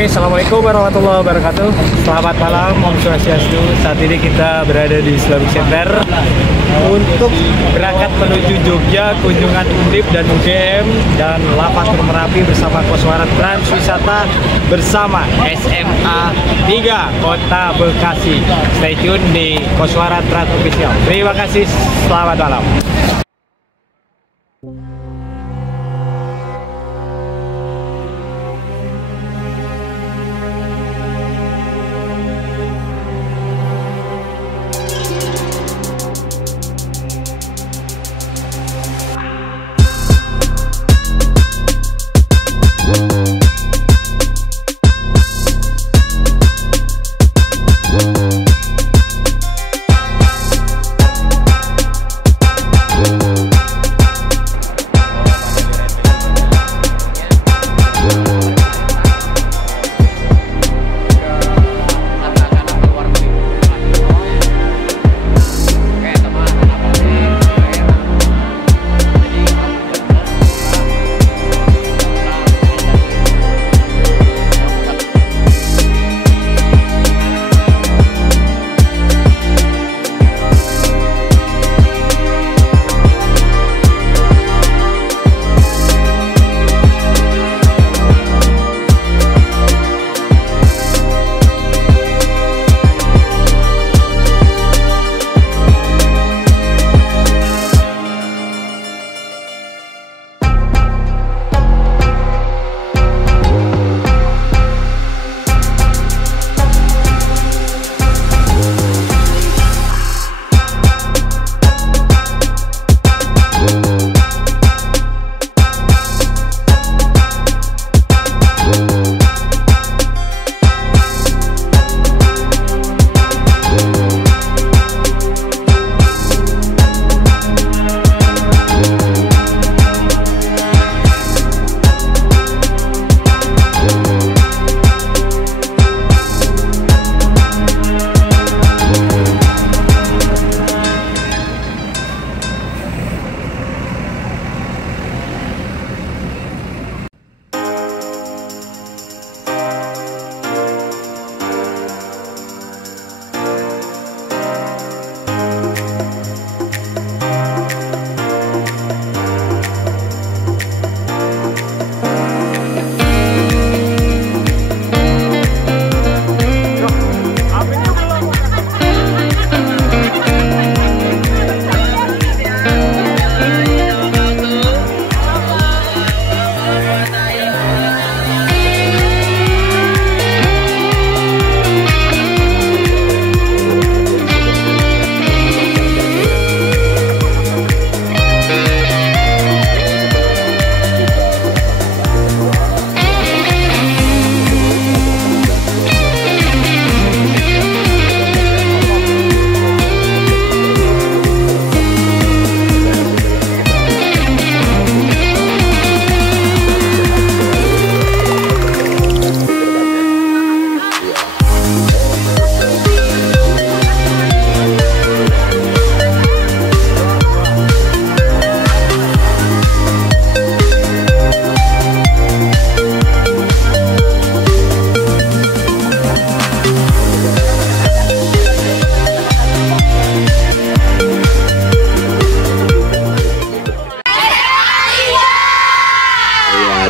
Oke, assalamualaikum warahmatullahi wabarakatuh. Selamat malam, Om Swastiastu. Saat ini kita berada di Islamic Center untuk berangkat menuju Jogja, kunjungan Undip dan UGM dan Lavatur Merapi bersama Koswara Transwisata bersama SMA 3 Kota Bekasi. Stay tune di Koswara Trans Official. Terima kasih, selamat malam.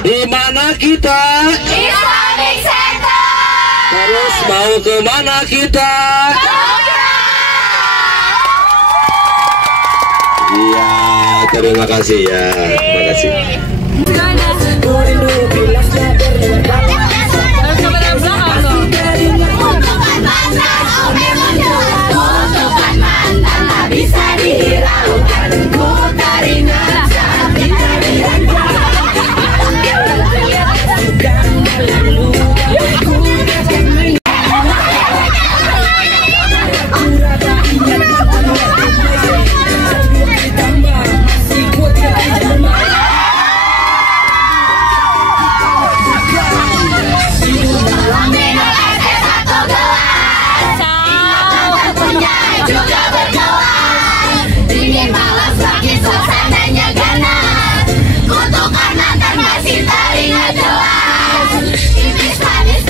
Di mana kita? Islamic Center. Terus mau ke mana kita? Jogja. Iya, terima kasih ya. Terima kasih. Bisa dihiraukan ku teringat saat kita juga berkawan. Dingin malam lagi suasananya ganas. Kutukan mantan masih teringat jelas. Tipis manis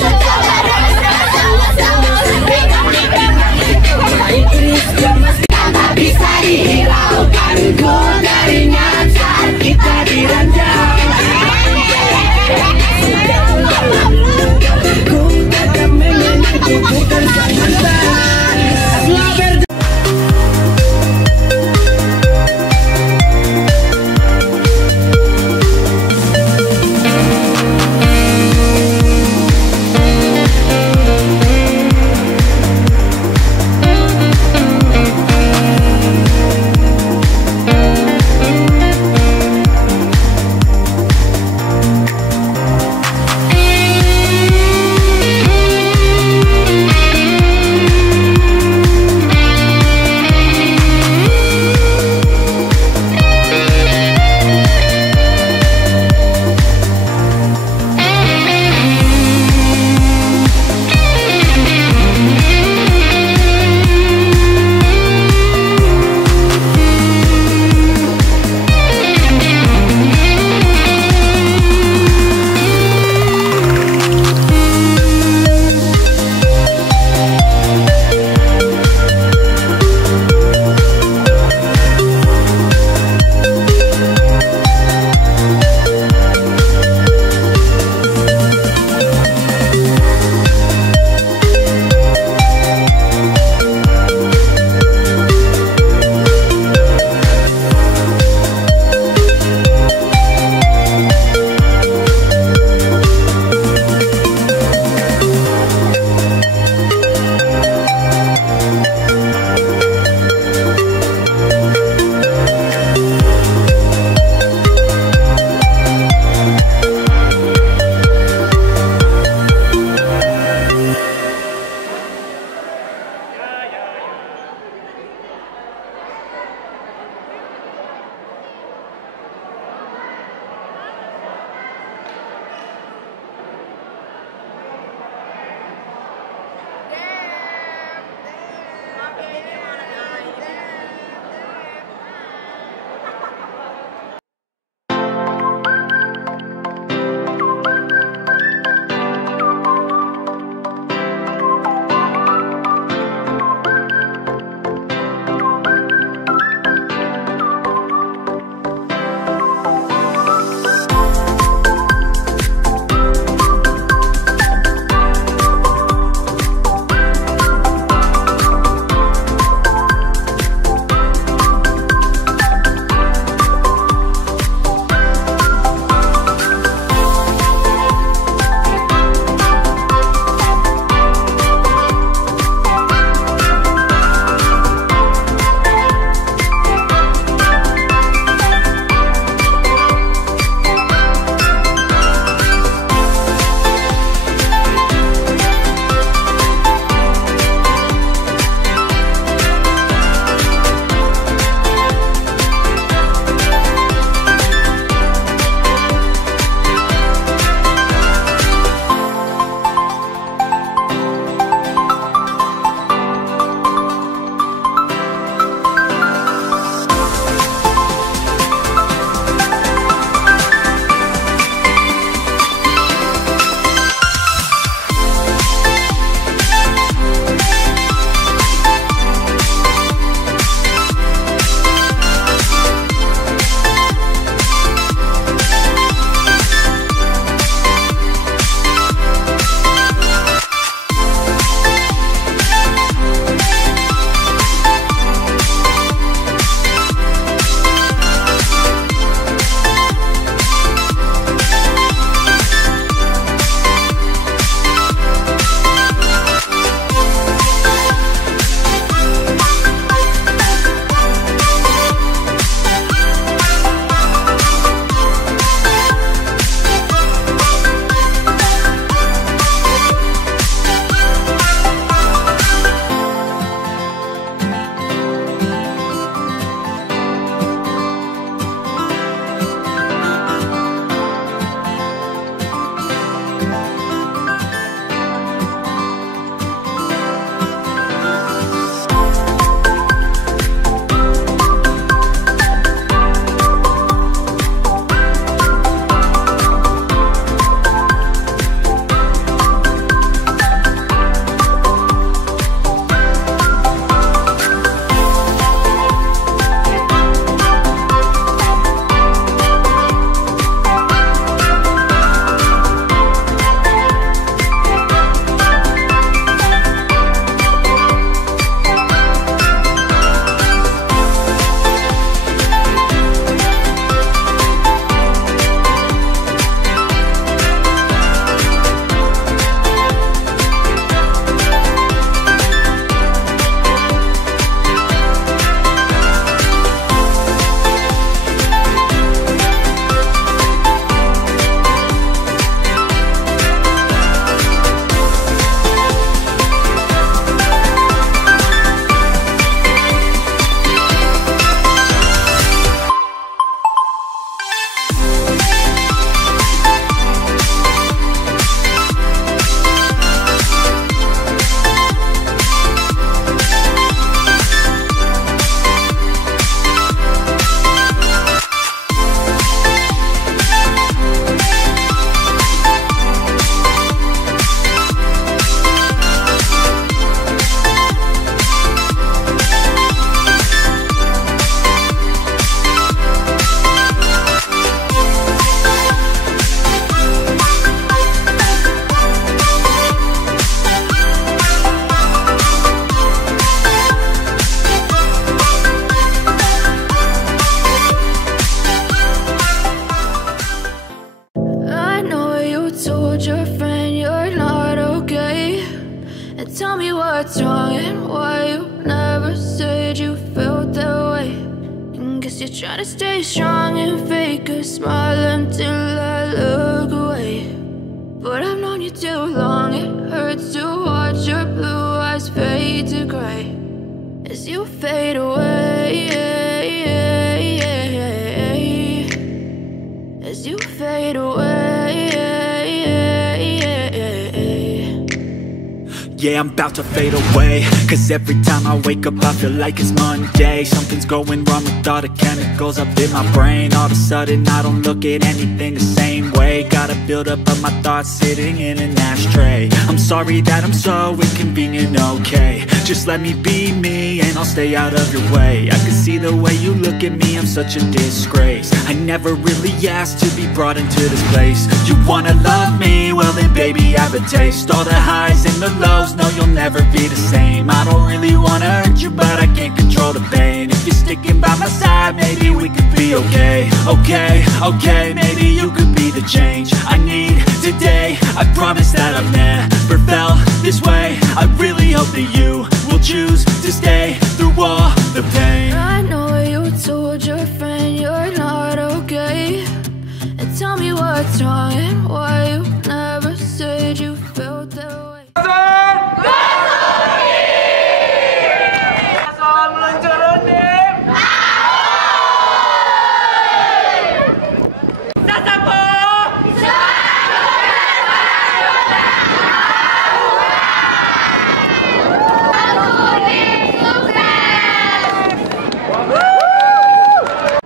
told your friend you're not okay? And tell me what's wrong and why you never said you felt that way. And guess you're trying to stay strong and fake a smile until I look away. But I've known you too long, it hurts to watch your blue eyes fade to gray as you fade away, as you fade away. Yeah, I'm about to fade away, cause every time I wake up I feel like it's Monday. Something's going wrong with all the chemicals up in my brain. All of a sudden I don't look at anything the same way. Got a build up of my thoughts sitting in an ashtray. I'm sorry that I'm so inconvenient, okay? Just let me be me and I'll stay out of your way. I can see the way you look at me, I'm such a disgrace. I never really asked to be brought into this place. You wanna love me? Well then baby have a taste. All the highs and the lows, no you'll never be the same. I don't really wanna hurt you but I can't control the pain. If you're sticking by my side maybe we could be okay. Okay, maybe you could be the change I need today. I promise that I've never felt this way. I really hope that you will choose to stay through all the pain. I know you told your friend you're not okay. And tell me what's wrong and why you never said you felt that way.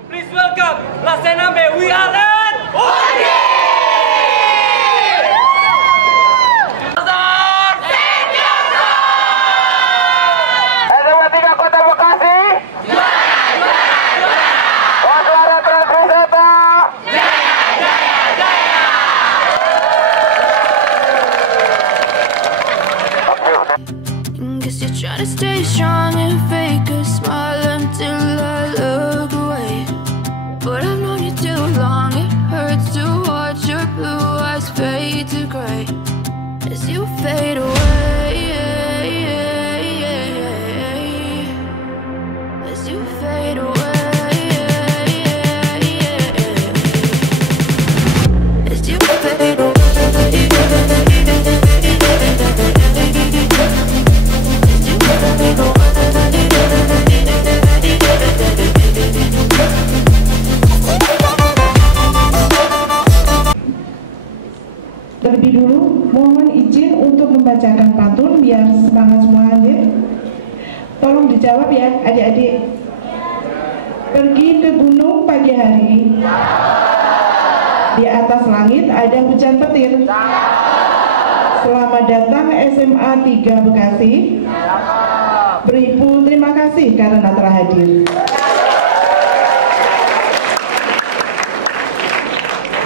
Please welcome Laksana Dewi Alen. Guess you're trying to stay strong and fake a smile until I look away. But I've known you too long, it hurts to watch your blue eyes fade to gray as you fade away, as you fade away, as you fade away. Terlebih dulu, mohon izin untuk membacakan pantun biar semangat semua aja. Tolong dijawab ya adik-adik. Pergi ke gunung pagi hari, di atas langit ada hujan petir. Selamat datang SMA 3 Bekasi. Beribu terima kasih karena telah hadir.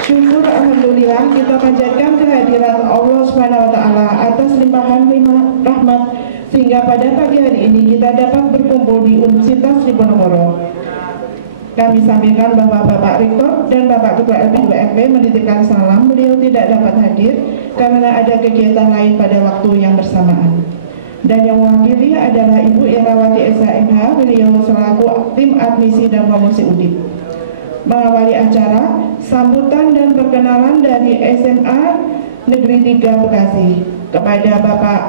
Syukur alhamdulillah kita panjatkan kehadiran Allah SWT atas limpahan rahmat sehingga pada pagi hari ini kita dapat berkumpul di Universitas Diponegoro. Kami sampaikan bahwa Bapak Rektor dan Bapak Ketua LP2FB menitipkan salam. Beliau tidak dapat hadir karena ada kegiatan lain pada waktu yang bersamaan. Dan yang mewakili adalah Ibu Irawati SHMH, beliau selaku tim admisi dan promosi UDIP. Mengawali acara, sambutan dan perkenalan dari SMA Negeri 3 Bekasi. Kepada Bapak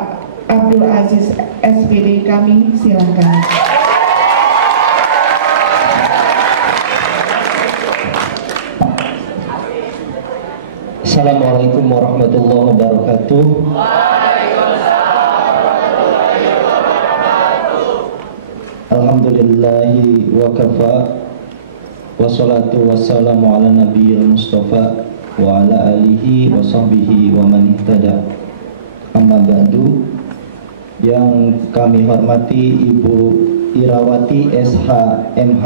Abdul Aziz SPD kami silakan. Assalamualaikum warahmatullahi wabarakatuh. Alhamdulillahi wa kafa. Wassalatu wassalamu ala nabiyil mustafa wa ala alihi wa sahbihi wa man ihtada. Amma ba'du. Yang kami hormati Ibu Irawati SHMH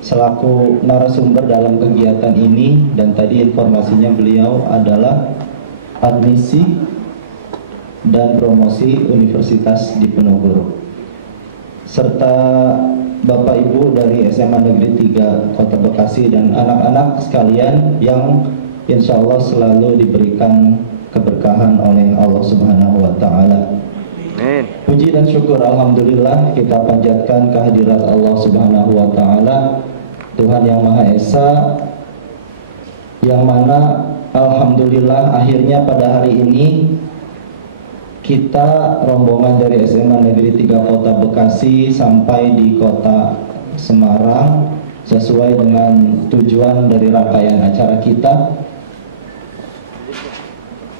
selaku narasumber dalam kegiatan ini, dan tadi informasinya beliau adalah admisi dan promosi Universitas Diponegoro, serta Bapak Ibu dari SMA Negeri 3 Kota Bekasi dan anak-anak sekalian yang insya Allah selalu diberikan keberkahan oleh Allah Subhanahu wa Ta'ala. Puji dan syukur alhamdulillah kita panjatkan kehadirat Allah Subhanahu wa Ta'ala, Tuhan yang Maha Esa, yang mana alhamdulillah akhirnya pada hari ini kita rombongan dari SMA Negeri 3 Kota Bekasi sampai di Kota Semarang sesuai dengan tujuan dari rangkaian acara kita.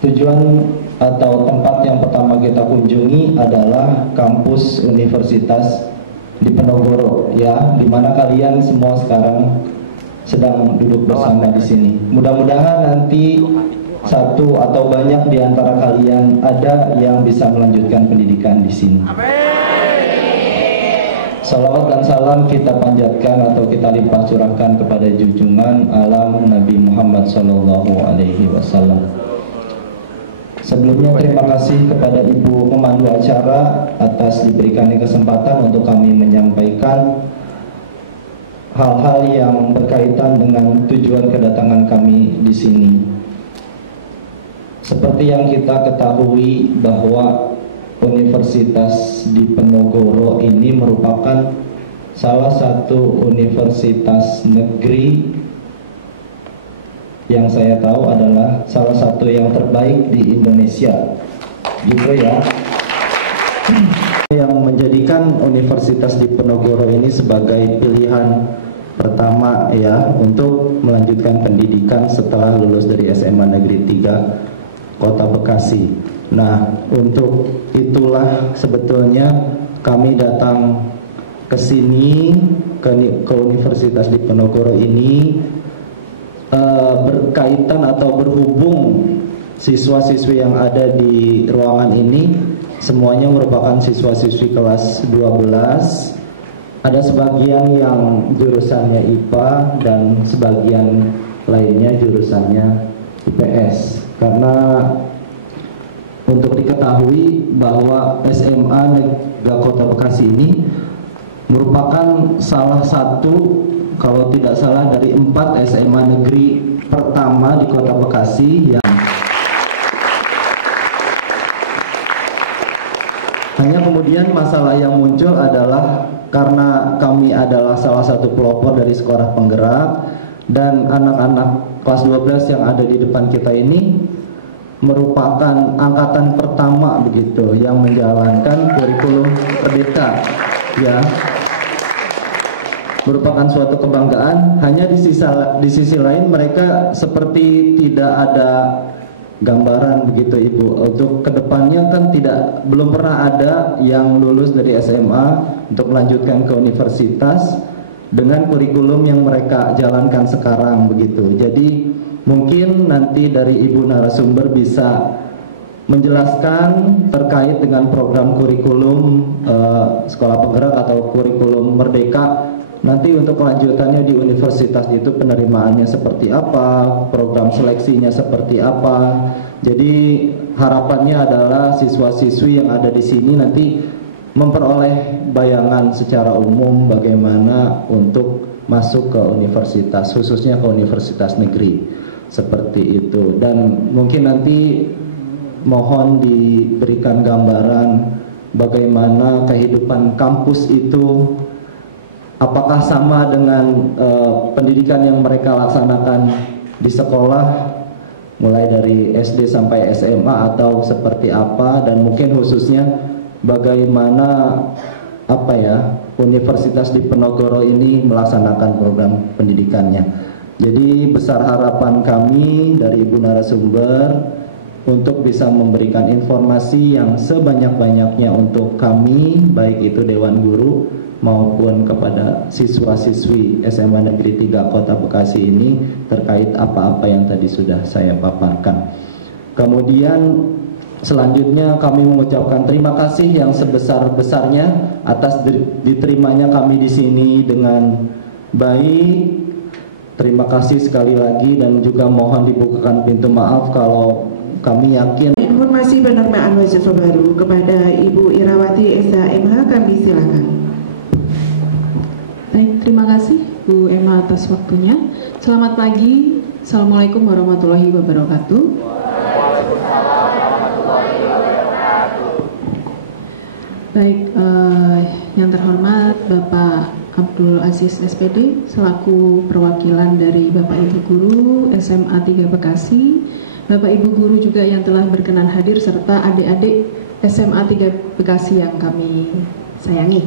Tujuan atau tempat yang pertama kita kunjungi adalah kampus Universitas di Penogoro, ya, dimana kalian semua sekarang sedang duduk bersama di sini. Mudah-mudahan nanti satu atau banyak di antara kalian ada yang bisa melanjutkan pendidikan di sini. Salawat dan salam kita panjatkan atau kita limpah curahkan kepada junjungan alam Nabi Muhammad SAW. Sebelumnya terima kasih kepada Ibu pemandu acara atas diberikannya kesempatan untuk kami menyampaikan hal-hal yang berkaitan dengan tujuan kedatangan kami di sini. Seperti yang kita ketahui bahwa Universitas di Penogoro ini merupakan salah satu universitas negeri yang saya tahu adalah salah satu yang terbaik di Indonesia, gitu ya. Yang menjadikan Universitas di Penogoro ini sebagai pilihan pertama ya untuk melanjutkan pendidikan setelah lulus dari SMA Negeri 3 Kota Bekasi. Nah, untuk itulah sebetulnya kami datang ke sini ke Universitas di Penogoro ini berkaitan atau berhubung siswa-siswi yang ada di ruangan ini semuanya merupakan siswa-siswi kelas 12. Ada sebagian yang jurusannya IPA dan sebagian lainnya jurusannya IPS. Karena untuk diketahui bahwa SMA Negeri Kota Bekasi ini merupakan salah satu, kalau tidak salah, dari 4 SMA negeri pertama di Kota Bekasi yang hanya kemudian masalah yang muncul adalah karena kami adalah salah satu pelopor dari sekolah penggerak dan anak-anak kelas 12 yang ada di depan kita ini merupakan angkatan pertama begitu yang menjalankan kurikulum Merdeka, ya, merupakan suatu kebanggaan. Hanya di sisi lain mereka seperti tidak ada gambaran begitu Ibu untuk kedepannya, kan belum pernah ada yang lulus dari SMA untuk melanjutkan ke universitas dengan kurikulum yang mereka jalankan sekarang begitu. Jadi mungkin nanti dari Ibu narasumber bisa menjelaskan terkait dengan program kurikulum sekolah penggerak atau kurikulum Merdeka. Nanti untuk kelanjutannya di universitas itu penerimaannya seperti apa, program seleksinya seperti apa. Jadi harapannya adalah siswa-siswi yang ada di sini nanti memperoleh bayangan secara umum bagaimana untuk masuk ke universitas, khususnya ke universitas negeri. Seperti itu. Dan mungkin nanti mohon diberikan gambaran bagaimana kehidupan kampus itu, apakah sama dengan pendidikan yang mereka laksanakan di sekolah mulai dari SD sampai SMA atau seperti apa, dan mungkin khususnya bagaimana Universitas di Penogoro ini melaksanakan program pendidikannya. Jadi besar harapan kami dari Ibu narasumber untuk bisa memberikan informasi yang sebanyak-banyaknya untuk kami, baik itu Dewan Guru maupun kepada siswa-siswi SMA Negeri 3 Kota Bekasi ini terkait apa-apa yang tadi sudah saya paparkan. Kemudian selanjutnya kami mengucapkan terima kasih yang sebesar-besarnya atas diterimanya kami di sini dengan baik. Terima kasih sekali lagi dan juga mohon dibukakan pintu maaf kalau kami yakin. Informasi penerimaan mahasiswa baru kepada Ibu Irawati SHMH, kami silakan. Baik, terima kasih Bu Emma atas waktunya. Selamat pagi Assalamualaikum warahmatullahi wabarakatuh. Baik, yang terhormat Bapak Abdul Aziz SPD selaku perwakilan dari Bapak Ibu Guru SMA 3 Bekasi, Bapak Ibu Guru juga yang telah berkenan hadir serta adik-adik SMA 3 Bekasi yang kami sayangi.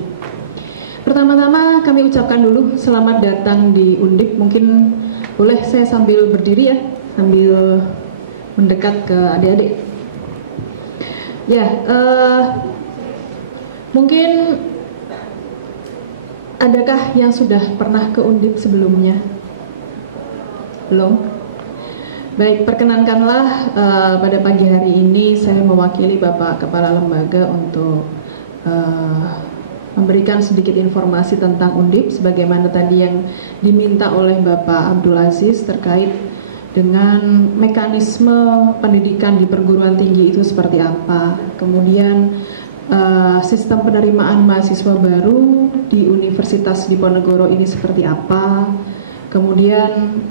Pertama-tama kami ucapkan dulu selamat datang di Undip. Mungkin boleh saya sambil berdiri ya, sambil mendekat ke adik-adik. Ya, mungkin adakah yang sudah pernah ke Undip sebelumnya? Belum? Baik, perkenankanlah pada pagi hari ini saya mewakili Bapak Kepala Lembaga untuk memberikan sedikit informasi tentang Undip sebagaimana tadi yang diminta oleh Bapak Abdul Aziz terkait dengan mekanisme pendidikan di perguruan tinggi itu seperti apa, kemudian sistem penerimaan mahasiswa baru di Universitas Diponegoro ini seperti apa, kemudian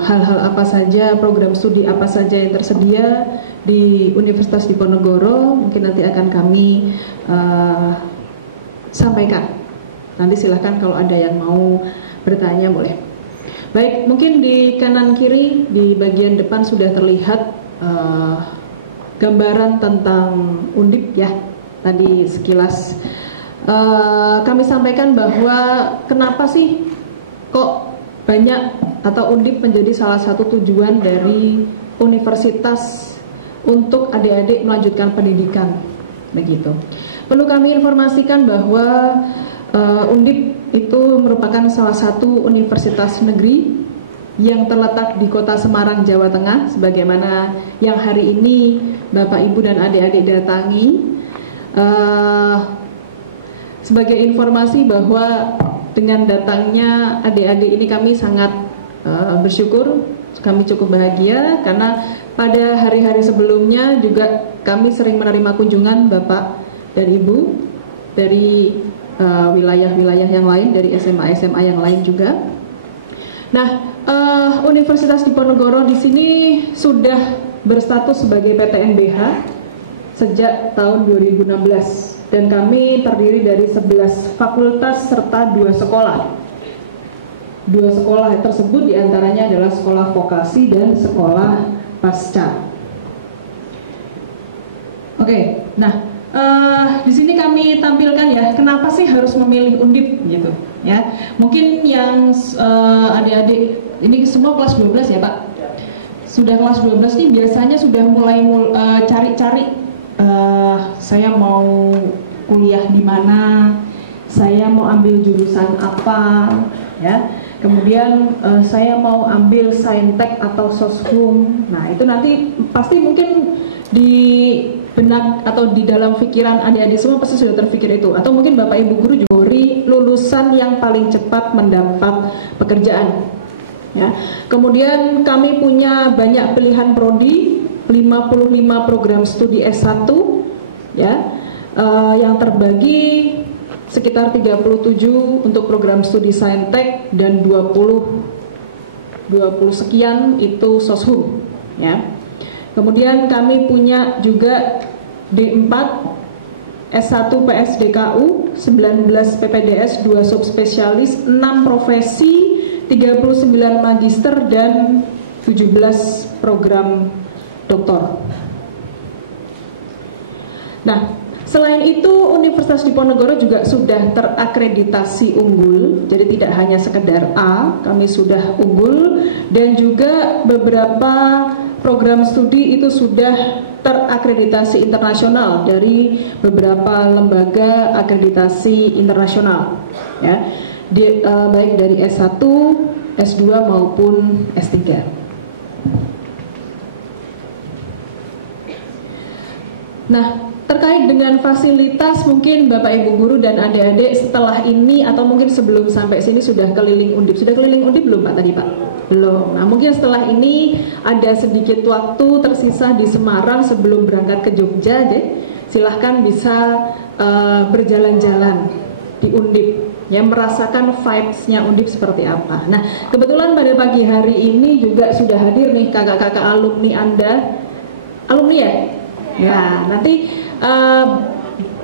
hal-hal apa saja, program studi apa saja yang tersedia di Universitas Diponegoro, mungkin nanti akan kami sampaikan. Nanti silahkan kalau ada yang mau bertanya boleh. Baik, mungkin di kanan kiri di bagian depan sudah terlihat gambaran tentang Undip ya. Tadi sekilas kami sampaikan bahwa kenapa sih kok banyak atau Undip menjadi salah satu tujuan dari universitas untuk adik-adik melanjutkan pendidikan begitu. Perlu kami informasikan bahwa Undip itu merupakan salah satu universitas negeri yang terletak di Kota Semarang, Jawa Tengah, sebagaimana yang hari ini Bapak, Ibu, dan adik-adik datangi. Sebagai informasi bahwa dengan datangnya adik-adik ini kami sangat bersyukur, kami cukup bahagia karena pada hari-hari sebelumnya juga kami sering menerima kunjungan Bapak dan Ibu dari wilayah-wilayah yang lain, dari SMA-SMA yang lain juga. Nah, Universitas Diponegoro di sini sudah berstatus sebagai PTNBH sejak tahun 2016 dan kami terdiri dari 11 fakultas serta 2 sekolah. 2 sekolah tersebut diantaranya adalah sekolah vokasi dan sekolah pasca. Oke, nah di sini kami tampilkan ya kenapa sih harus memilih Undip gitu ya. Mungkin yang adik-adik ini semua kelas 12 ya Pak. Sudah kelas 12 nih biasanya sudah mulai cari-cari saya mau kuliah di mana, saya mau ambil jurusan apa ya. Kemudian saya mau ambil saintek atau soshum. Nah, itu nanti pasti mungkin di benak atau di dalam pikiran adik-adik semua pasti sudah terpikir itu. Atau mungkin Bapak Ibu Guru juga lulusan yang paling cepat mendapat pekerjaan. Ya. Kemudian kami punya banyak pilihan prodi, 55 program studi S1 ya, yang terbagi sekitar 37 untuk program studi saintek dan 20 sekian itu soshum ya. Kemudian kami punya juga D4 S1 PSDKU, 19 PPDS, 2 subspesialis, 6 profesi, 39 magister dan 17 program doktor. Nah, selain itu Universitas Diponegoro juga sudah terakreditasi unggul. Jadi tidak hanya sekedar A, kami sudah unggul, dan juga beberapa program studi itu sudah terakreditasi internasional dari beberapa lembaga akreditasi internasional ya. Baik dari S1, S2 maupun S3. Nah, terkait dengan fasilitas, mungkin Bapak Ibu Guru dan adik-adik setelah ini atau mungkin sebelum sampai sini sudah keliling Undip. Sudah keliling Undip belum Pak tadi Pak? Belum. Nah, mungkin setelah ini ada sedikit waktu tersisa di Semarang sebelum berangkat ke Jogja deh. Silahkan bisa berjalan-jalan di Undip ya, merasakan vibes-nya Undip seperti apa. Nah, kebetulan pada pagi hari ini juga sudah hadir nih kakak-kakak alumni Anda. Alumni ya? Ya, nanti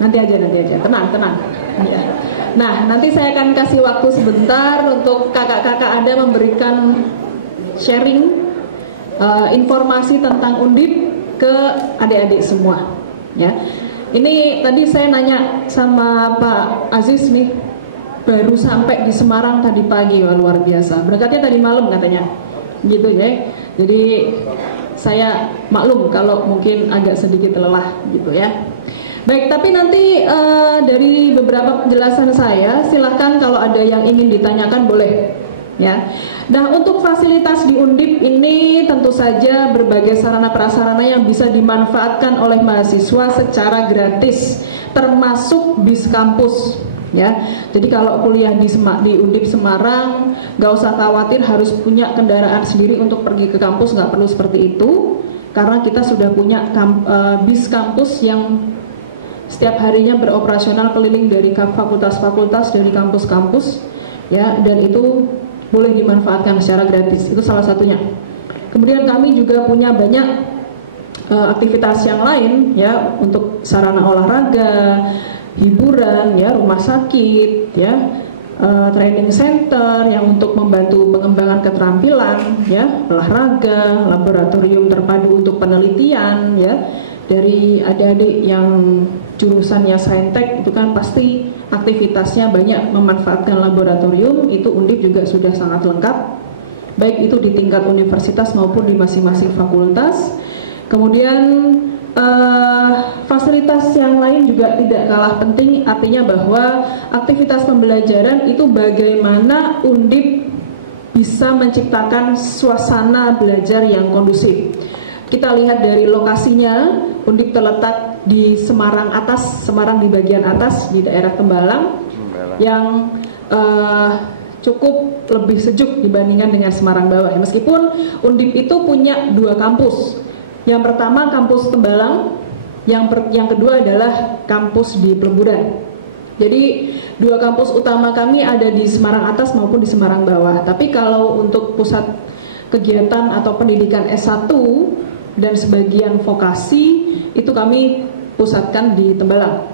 aja, tenang. Ya. Nah, nanti saya akan kasih waktu sebentar untuk kakak-kakak Anda memberikan sharing informasi tentang Undip ke adik-adik semua. Ya, ini tadi saya nanya sama Pak Aziz nih, baru sampai di Semarang tadi pagi, wah, luar biasa. Berangkatnya tadi malam katanya, gitu ya. Jadi saya maklum kalau mungkin agak sedikit lelah gitu ya. Baik, tapi nanti dari beberapa penjelasan saya, silahkan kalau ada yang ingin ditanyakan boleh ya. Nah, untuk fasilitas di Undip ini tentu saja berbagai sarana prasarana yang bisa dimanfaatkan oleh mahasiswa secara gratis, termasuk bis kampus. Ya, jadi kalau kuliah di Undip Semarang, nggak usah khawatir harus punya kendaraan sendiri untuk pergi ke kampus, nggak perlu seperti itu, karena kita sudah punya bis kampus yang setiap harinya beroperasional keliling dari fakultas-fakultas dari kampus-kampus, ya, dan itu boleh dimanfaatkan secara gratis. Itu salah satunya. Kemudian kami juga punya banyak aktivitas yang lain, ya, untuk sarana olahraga, hiburan, ya, rumah sakit, ya, training center yang untuk membantu pengembangan keterampilan, ya, olahraga, laboratorium terpadu untuk penelitian, ya, dari adik-adik yang jurusannya saintek itu kan pasti aktivitasnya banyak memanfaatkan laboratorium, itu Undip juga sudah sangat lengkap, baik itu di tingkat universitas maupun di masing-masing fakultas. Kemudian fasilitas yang lain juga tidak kalah penting, artinya bahwa aktivitas pembelajaran itu bagaimana Undip bisa menciptakan suasana belajar yang kondusif. Kita lihat dari lokasinya, Undip terletak di Semarang atas, Semarang di bagian atas di daerah Tembalang, yang cukup lebih sejuk dibandingkan dengan Semarang bawah. Meskipun Undip itu punya dua kampus. Yang pertama kampus Tembalang, yang kedua adalah kampus di Pelemburan. Jadi dua kampus utama kami ada di Semarang atas maupun di Semarang bawah. Tapi kalau untuk pusat kegiatan atau pendidikan S1 dan sebagian vokasi itu kami pusatkan di Tembalang.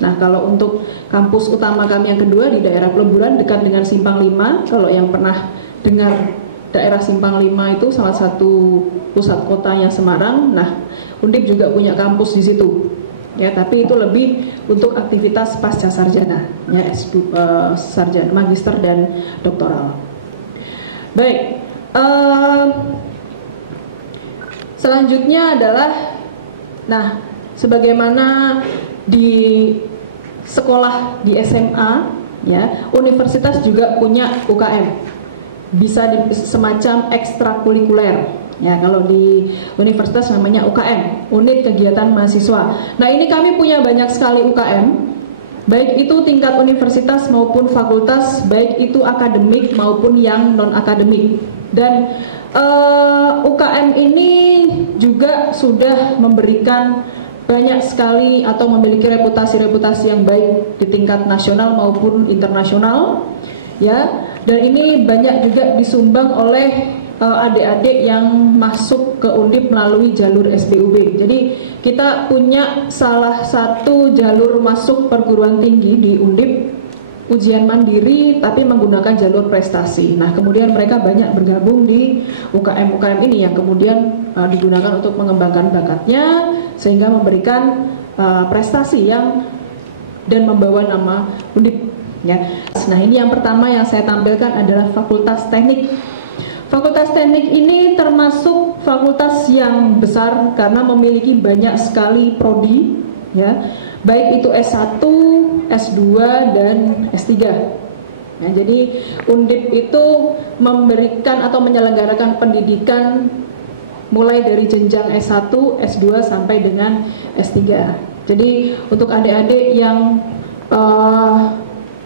Nah, kalau untuk kampus utama kami yang kedua di daerah Pelemburan dekat dengan Simpang 5, kalau yang pernah dengar daerah Simpang 5 itu salah satu pusat kotanya Semarang. Nah, Undip juga punya kampus di situ. Ya, tapi itu lebih untuk aktivitas pasca sarjana, ya, sarjana, magister dan doktoral. Baik, selanjutnya adalah, nah, sebagaimana di sekolah di SMA, ya, universitas juga punya UKM. Bisa semacam ekstrakurikuler, ya, kalau di universitas namanya UKM, unit kegiatan mahasiswa. Nah, ini kami punya banyak sekali UKM, baik itu tingkat universitas maupun fakultas, baik itu akademik maupun yang non akademik. Dan UKM ini juga sudah memberikan banyak sekali atau memiliki reputasi-reputasi yang baik di tingkat nasional maupun internasional, ya. Dan ini banyak juga disumbang oleh adik-adik yang masuk ke Undip melalui jalur SBUB. Jadi kita punya salah satu jalur masuk perguruan tinggi di Undip, ujian mandiri tapi menggunakan jalur prestasi. Nah, kemudian mereka banyak bergabung di UKM-UKM ini yang kemudian digunakan untuk mengembangkan bakatnya sehingga memberikan prestasi yang dan membawa nama Undip. Ya. Nah, ini yang pertama yang saya tampilkan adalah Fakultas Teknik. Fakultas Teknik ini termasuk fakultas yang besar karena memiliki banyak sekali prodi, ya, baik itu S1, S2 dan S3. Nah, jadi Undip itu memberikan atau menyelenggarakan pendidikan mulai dari jenjang S1, S2 sampai dengan S3. Jadi untuk adik-adik yang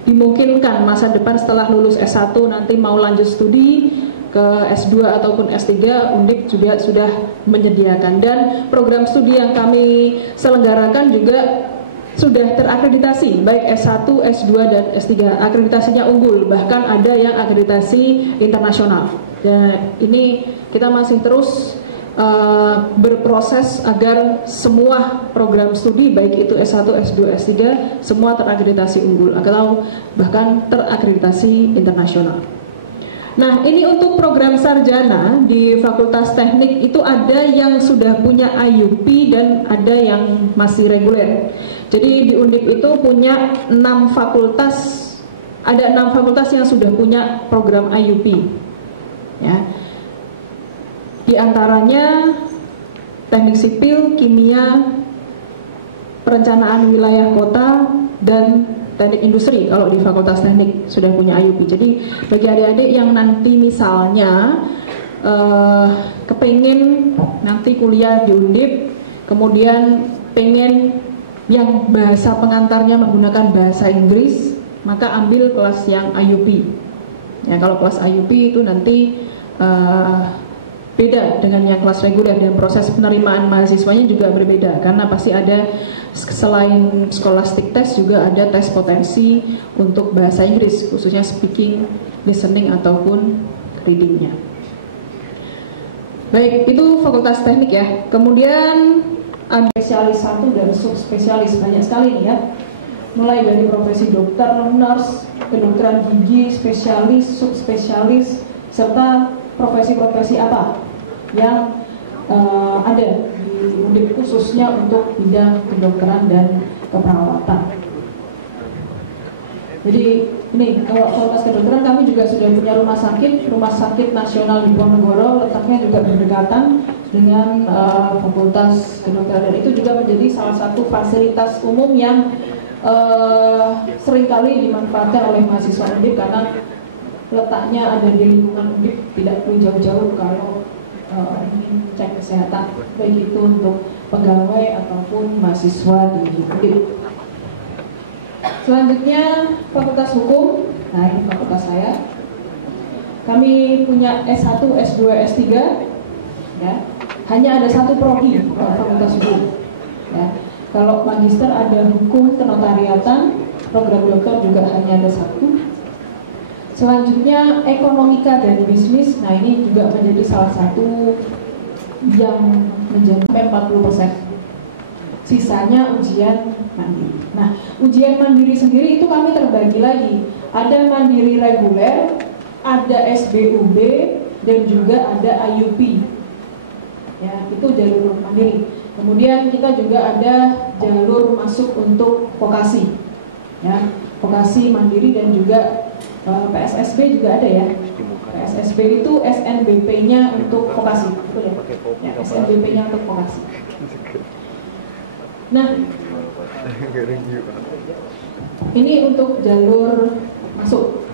dimungkinkan masa depan setelah lulus S1 nanti mau lanjut studi ke S2 ataupun S3, Undip juga sudah menyediakan. Dan program studi yang kami selenggarakan juga sudah terakreditasi baik S1, S2 dan S3. Akreditasinya unggul, bahkan ada yang akreditasi internasional. Dan ini kita masih terus berproses agar semua program studi baik itu S1, S2, S3 semua terakreditasi unggul atau bahkan terakreditasi internasional. Nah, ini untuk program sarjana di Fakultas Teknik itu ada yang sudah punya IUP dan ada yang masih reguler. Jadi di Undip itu punya 6 fakultas, ada 6 fakultas yang sudah punya program IUP. Ya. Di antaranya Teknik Sipil, Kimia, Perencanaan Wilayah Kota, dan Teknik Industri kalau di Fakultas Teknik sudah punya IUP. Jadi bagi adik-adik yang nanti misalnya kepengen nanti kuliah di Undip, kemudian pengen yang bahasa pengantarnya menggunakan bahasa Inggris, maka ambil kelas yang IUP. Ya, kalau kelas IUP itu nanti beda dengan yang kelas reguler dan proses penerimaan mahasiswanya juga berbeda karena pasti ada selain scholastic test juga ada tes potensi untuk bahasa Inggris khususnya speaking, listening ataupun readingnya. Baik, itu Fakultas Teknik ya. Kemudian ada spesialis 1 dan subspesialis, banyak sekali nih ya. Mulai dari profesi dokter, nurse, kedokteran gigi, spesialis, subspesialis, serta profesi-profesi apa yang ada di Undip khususnya untuk bidang kedokteran dan keperawatan. Jadi ini kalau Fakultas Kedokteran kami juga sudah punya Rumah Sakit Nasional di Ponorogo, letaknya juga berdekatan dengan Fakultas Kedokteran dan itu juga menjadi salah satu fasilitas umum yang seringkali dimanfaatkan oleh mahasiswa Undip karena letaknya ada di lingkungan Undip, tidak perlu jauh-jauh kalau ingin cek kesehatan baik itu untuk pegawai ataupun mahasiswa di Undip. Selanjutnya Fakultas Hukum. Nah, ini fakultas saya. Kami punya S1, S2, S3 ya. Hanya ada satu prodi Fakultas Hukum ya. Kalau magister ada hukum kenotariatan, program dokter juga hanya ada satu. Selanjutnya ekonomika dan bisnis. Nah, ini juga menjadi salah satu yang menjadi 40%. Sisanya ujian mandiri. Nah, ujian mandiri sendiri itu kami terbagi lagi. Ada mandiri reguler, ada SBUB, dan juga ada IUP. Ya, itu jalur mandiri. Kemudian kita juga ada jalur masuk untuk vokasi. Ya, vokasi mandiri dan juga PSSB juga ada ya. PSSB itu SNBP-nya untuk vokasi, betul ya? Ya, SNBP-nya untuk vokasi. Nah, ini untuk jalur masuk.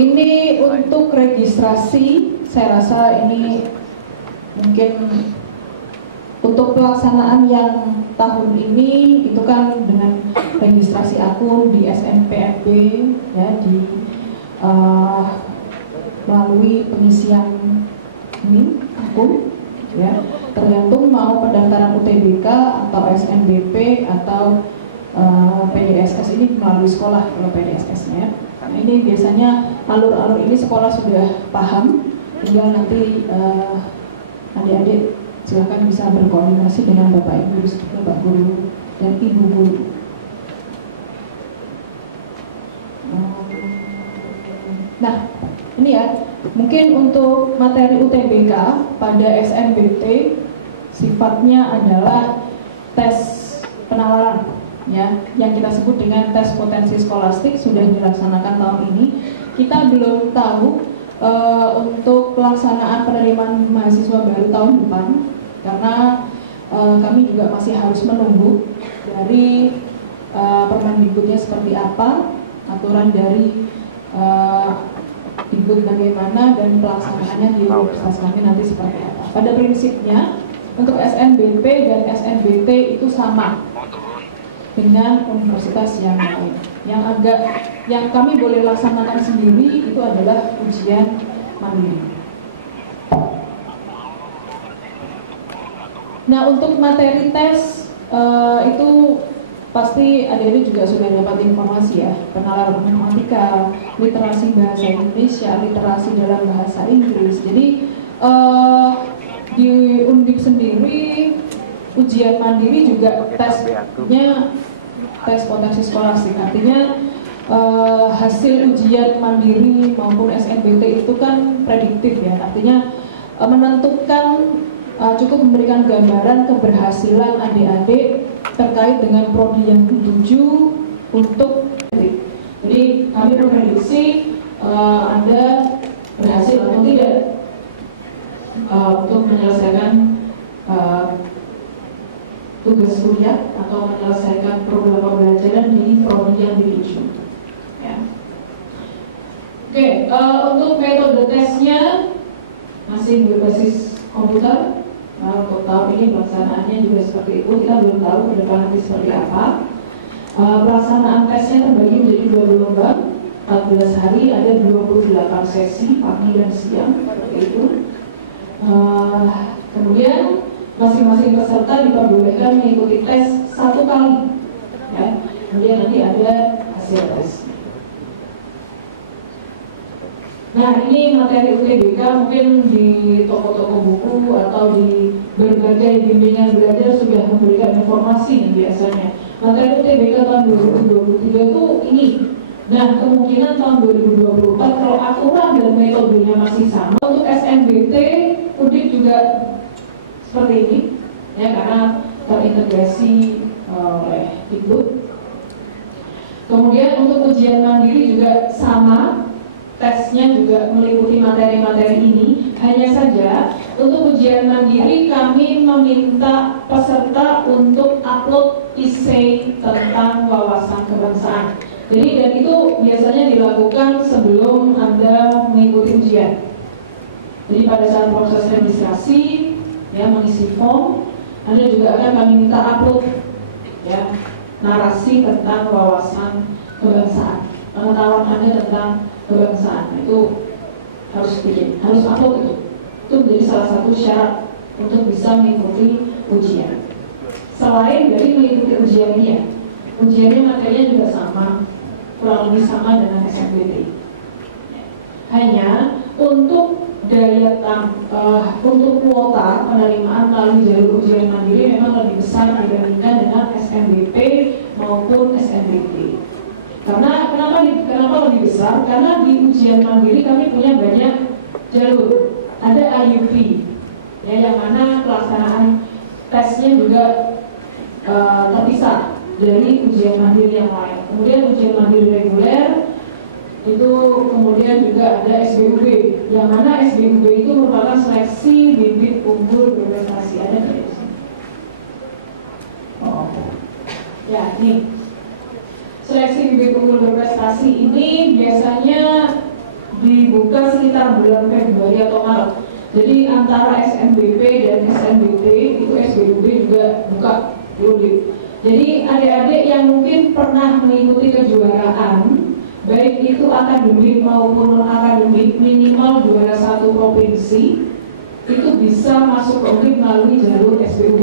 Ini untuk registrasi, saya rasa ini mungkin untuk pelaksanaan yang tahun ini itu kan dengan registrasi akun di SNPFB ya, di melalui pengisian ini akun ya, tergantung mau pendaftaran UTBK atau SNBP atau PDSS ini melalui sekolah kalau PDSS-nya. Nah, ini biasanya alur-alur ini sekolah sudah paham, tinggal nanti adik-adik silakan bisa berkoordinasi dengan Bapak Ibu, Bapak Guru dan Ibu Guru. Nah, ini ya, mungkin untuk materi UTBK pada SNBT sifatnya adalah tes penawaran ya, yang kita sebut dengan tes potensi skolastik sudah dilaksanakan tahun ini. Kita belum tahu untuk pelaksanaan penerimaan mahasiswa baru tahun depan karena kami juga masih harus menunggu dari Permendikbudnya seperti apa, aturan dari Dikbud bagaimana dan pelaksanaannya di universitas kami nanti seperti apa. Pada prinsipnya untuk SNBP dan SNBT itu sama dengan universitas yang lain. Yang kami boleh laksanakan sendiri itu adalah ujian mandiri. Nah, untuk materi tes itu pasti adik-adik juga sudah dapat informasi ya, penalaran matematika, literasi bahasa Indonesia, literasi dalam bahasa Inggris. Jadi di Undip sendiri ujian mandiri juga tesnya tes potensi skolastik, artinya hasil ujian mandiri maupun SNBT itu kan prediktif ya, artinya menentukan cukup memberikan gambaran keberhasilan adik-adik terkait dengan prodi yang dituju untuk. Jadi kami memprediksi Anda berhasil atau tidak untuk menyelesaikan tugas kuliah atau menyelesaikan program pembelajaran di prodi yang dituju. Ya. Oke, untuk metode tesnya masih berbasis komputer. Nah, untuk tahun ini pelaksanaannya juga seperti itu, kita belum tahu ke depan nanti seperti apa. Pelaksanaan tesnya terbagi menjadi 2 gelombang, 14 hari, ada 28 sesi pagi dan siang, seperti itu. Kemudian masing-masing peserta diperbolehkan mengikuti tes 1 kali, ya. Kemudian nanti ada hasil tes. Nah, ini materi UTBK mungkin di toko-toko buku atau di berbagai bimbingan belajar sudah memberikan informasi nih biasanya. Materi UTBK tahun 2023 itu ini. Nah, kemungkinan tahun 2024 kalau aturan dan metodenya masih sama. Untuk SNBT, Undip juga seperti ini, ya, karena terintegrasi oleh Dikbud. Kemudian untuk ujian mandiri juga sama. Tesnya juga meliputi materi-materi ini. Hanya saja untuk ujian mandiri kami meminta peserta untuk upload essay tentang wawasan kebangsaan. Jadi dan itu biasanya dilakukan sebelum Anda mengikuti ujian. Jadi pada saat proses registrasi, ya, mengisi form, Anda juga akan kami minta upload, ya, narasi tentang wawasan kebangsaan, pengetahuan Anda tentang kebangsaan. Itu harus bikin, harus upload itu. Itu menjadi salah satu syarat untuk bisa mengikuti ujian. Selain dari mengikuti ujian ini, ya, ujiannya materinya juga sama, kurang lebih sama dengan SNBT. Hanya untuk untuk kuota penerimaan melalui jalur ujian mandiri memang lebih besar dibandingkan dengan SNBP maupun SNBT. Karena kenapa lebih besar? Karena di ujian mandiri kami punya banyak jalur. Ada IUP, ya, yang mana pelaksanaan tesnya juga terpisah dari ujian mandiri yang lain. Kemudian ujian mandiri reguler itu kemudian juga ada SBUB, yang mana SBUB itu merupakan seleksi bibit unggul berprestasi. Ada di sini. Oh, ya, nih. Seleksi bibit unggul berprestasi ini biasanya dibuka sekitar bulan Februari atau Maret. Jadi antara SNBP dan SNBT itu SBUB juga buka di. Jadi adik-adik yang mungkin pernah mengikuti kejuaraan, baik itu akademik maupun non-akademik, minimal juara 1 provinsi, itu bisa masuk ke Undip melalui jalur SBUB.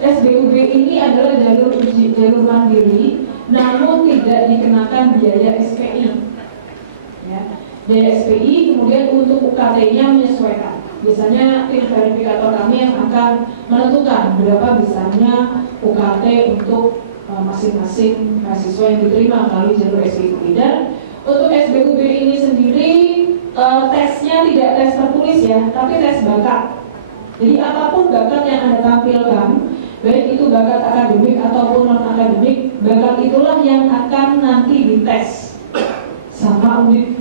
SBUB ini adalah jalur mandiri, namun tidak dikenakan biaya SPI, ya. Biaya SPI, kemudian untuk UKT-nya menyesuaikan. Biasanya tim verifikator kami yang akan menentukan berapa besarnya UKT untuk masing-masing mahasiswa yang diterima melalui jalur SBUB. Dan untuk SBUB ini sendiri tesnya tidak tes tertulis, ya, tapi tes bakat. Jadi apapun bakat yang Anda tampilkan, baik itu bakat akademik ataupun non-akademik, bakat itulah yang akan nanti dites sama Undip,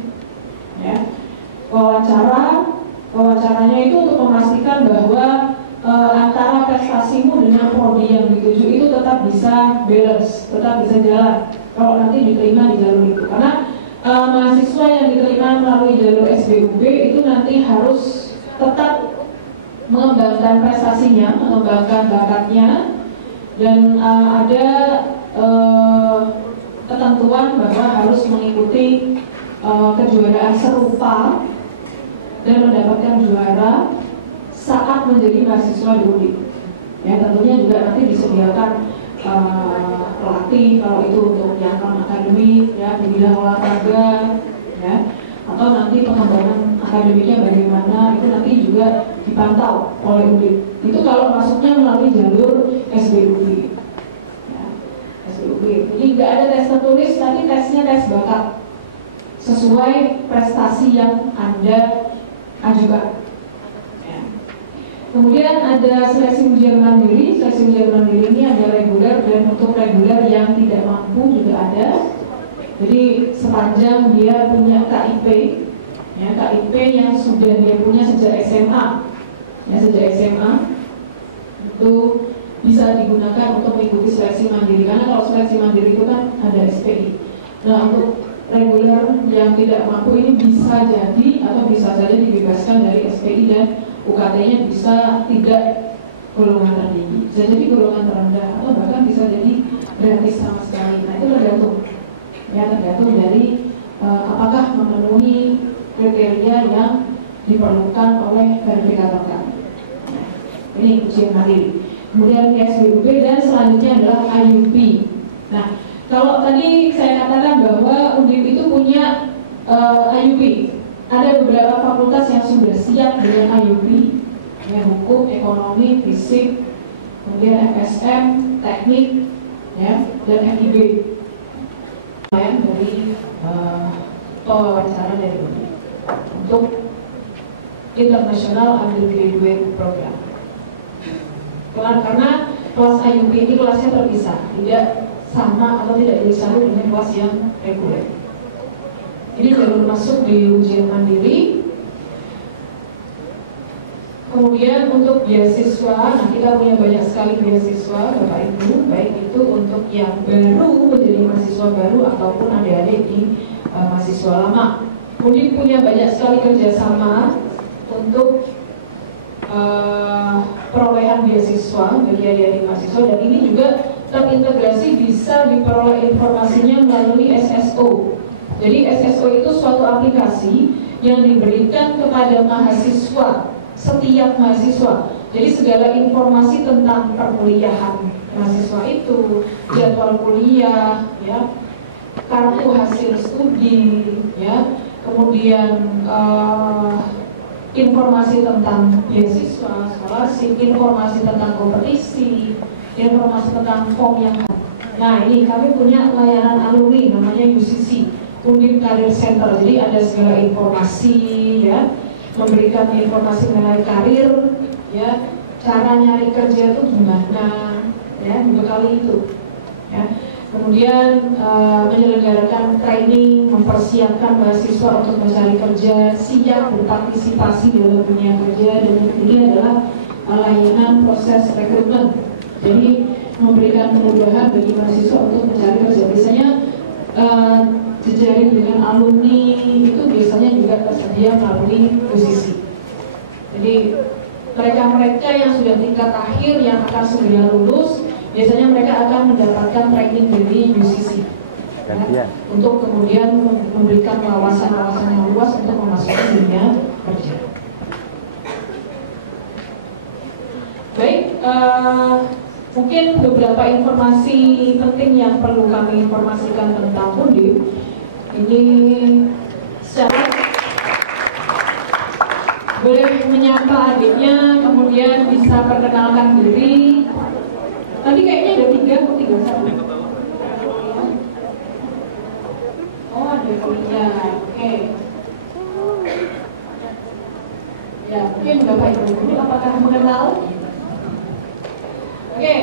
ya. Wawancaranya itu untuk memastikan bahwa antara prestasimu dengan prodi yang dituju itu tetap bisa balance, tetap bisa jalan kalau nanti diterima di jalur itu. Karena mahasiswa yang diterima melalui jalur SBUB itu nanti harus tetap mengembangkan prestasinya, mengembangkan bakatnya, dan ada ketentuan bahwa harus mengikuti kejuaraan serupa dan mendapatkan juara saat menjadi mahasiswa di Undip. Ya, tentunya juga nanti disediakan pelatih kalau itu untuk yang akademik, ya, di bidang olahraga, ya, atau nanti pengembangan akademiknya bagaimana, itu nanti juga dipantau oleh Undip. Itu kalau masuknya melalui jalur SBUP, ya, SBUP. Jadi nggak ada tes tertulis, tapi tesnya tes bakat sesuai prestasi yang Anda ajukan. Ya. Kemudian ada seleksi ujian mandiri. Seleksi ujian mandiri ini ada reguler, dan untuk reguler yang tidak mampu juga ada. Jadi sepanjang dia punya KIP, ya, KIP yang sudah dia punya sejak SMA, ya, sejak SMA itu bisa digunakan untuk mengikuti seleksi mandiri. Karena kalau seleksi mandiri itu kan ada SPI. Nah, untuk reguler yang tidak mampu ini bisa jadi atau bisa saja dibebaskan dari SPI, dan UKT-nya bisa tidak golongan tertinggi, bisa jadi golongan terendah, atau bahkan bisa jadi gratis sama sekali. Nah, itu tergantung, ya, tergantung dari apakah memenuhi kriteria yang diperlukan oleh verifikator kami. Nah, ini ujian mandiri. Kemudian SBUP, dan selanjutnya adalah IUP. Nah, kalau tadi saya katakan bahwa Undip itu punya IUP, ada beberapa fakultas yang sudah siap dengan IUP, ya, hukum, ekonomi, fisik, kemudian FSM, teknik, ya, dan FIB. Dari wawancara dari Undip untuk International Undergraduate Program. Karena kelas IUP ini kelasnya terpisah, tidak sama atau tidak disambung dengan kelas yang reguler. Ini jalur masuk di ujian mandiri. Kemudian untuk beasiswa, nah kita punya banyak sekali beasiswa Bapak Ibu, baik itu untuk yang baru menjadi mahasiswa baru ataupun adik-adik di mahasiswa lama. Kemudian punya banyak sekali kerjasama untuk perolehan beasiswa bagi adik-adik mahasiswa, dan ini juga terintegrasi, bisa diperoleh informasinya melalui SSO. Jadi SSO itu suatu aplikasi yang diberikan kepada mahasiswa, setiap mahasiswa. Jadi segala informasi tentang perkuliahan mahasiswa itu, jadwal kuliah, ya, kartu hasil studi, ya, kemudian informasi tentang beasiswa, scholarship, informasi tentang kompetisi, informasi tentang form yang ada. Nah, ini kami punya layanan alumni namanya UCC, Undip Career Center. Jadi ada segala informasi, ya, memberikan informasi mengenai karir, ya, cara nyari kerja itu gimana, ya, bekali itu, ya. Kemudian menyelenggarakan training, mempersiapkan mahasiswa untuk mencari kerja, siap berpartisipasi dalam dunia kerja, dan yang ketiga adalah layanan proses rekrutmen. Jadi memberikan kemudahan bagi mahasiswa untuk mencari kerja. Biasanya jejaring dengan alumni itu biasanya juga tersedia melalui posisi. Jadi mereka-mereka yang sudah tingkat akhir yang akan segera lulus, biasanya mereka akan mendapatkan training dari UCC, ya, untuk kemudian memberikan wawasan-wawasan yang luas untuk memasuki dunia kerja. Baik, mungkin beberapa informasi penting yang perlu kami informasikan tentang Undip. Ini secara boleh menyapa adiknya, kemudian bisa perkenalkan diri. Tadi kayaknya ada 3 atau 31. Oh, ada 3. Oke. Ya, mungkin Bapak Ibu ini apakah mengenal? Oke,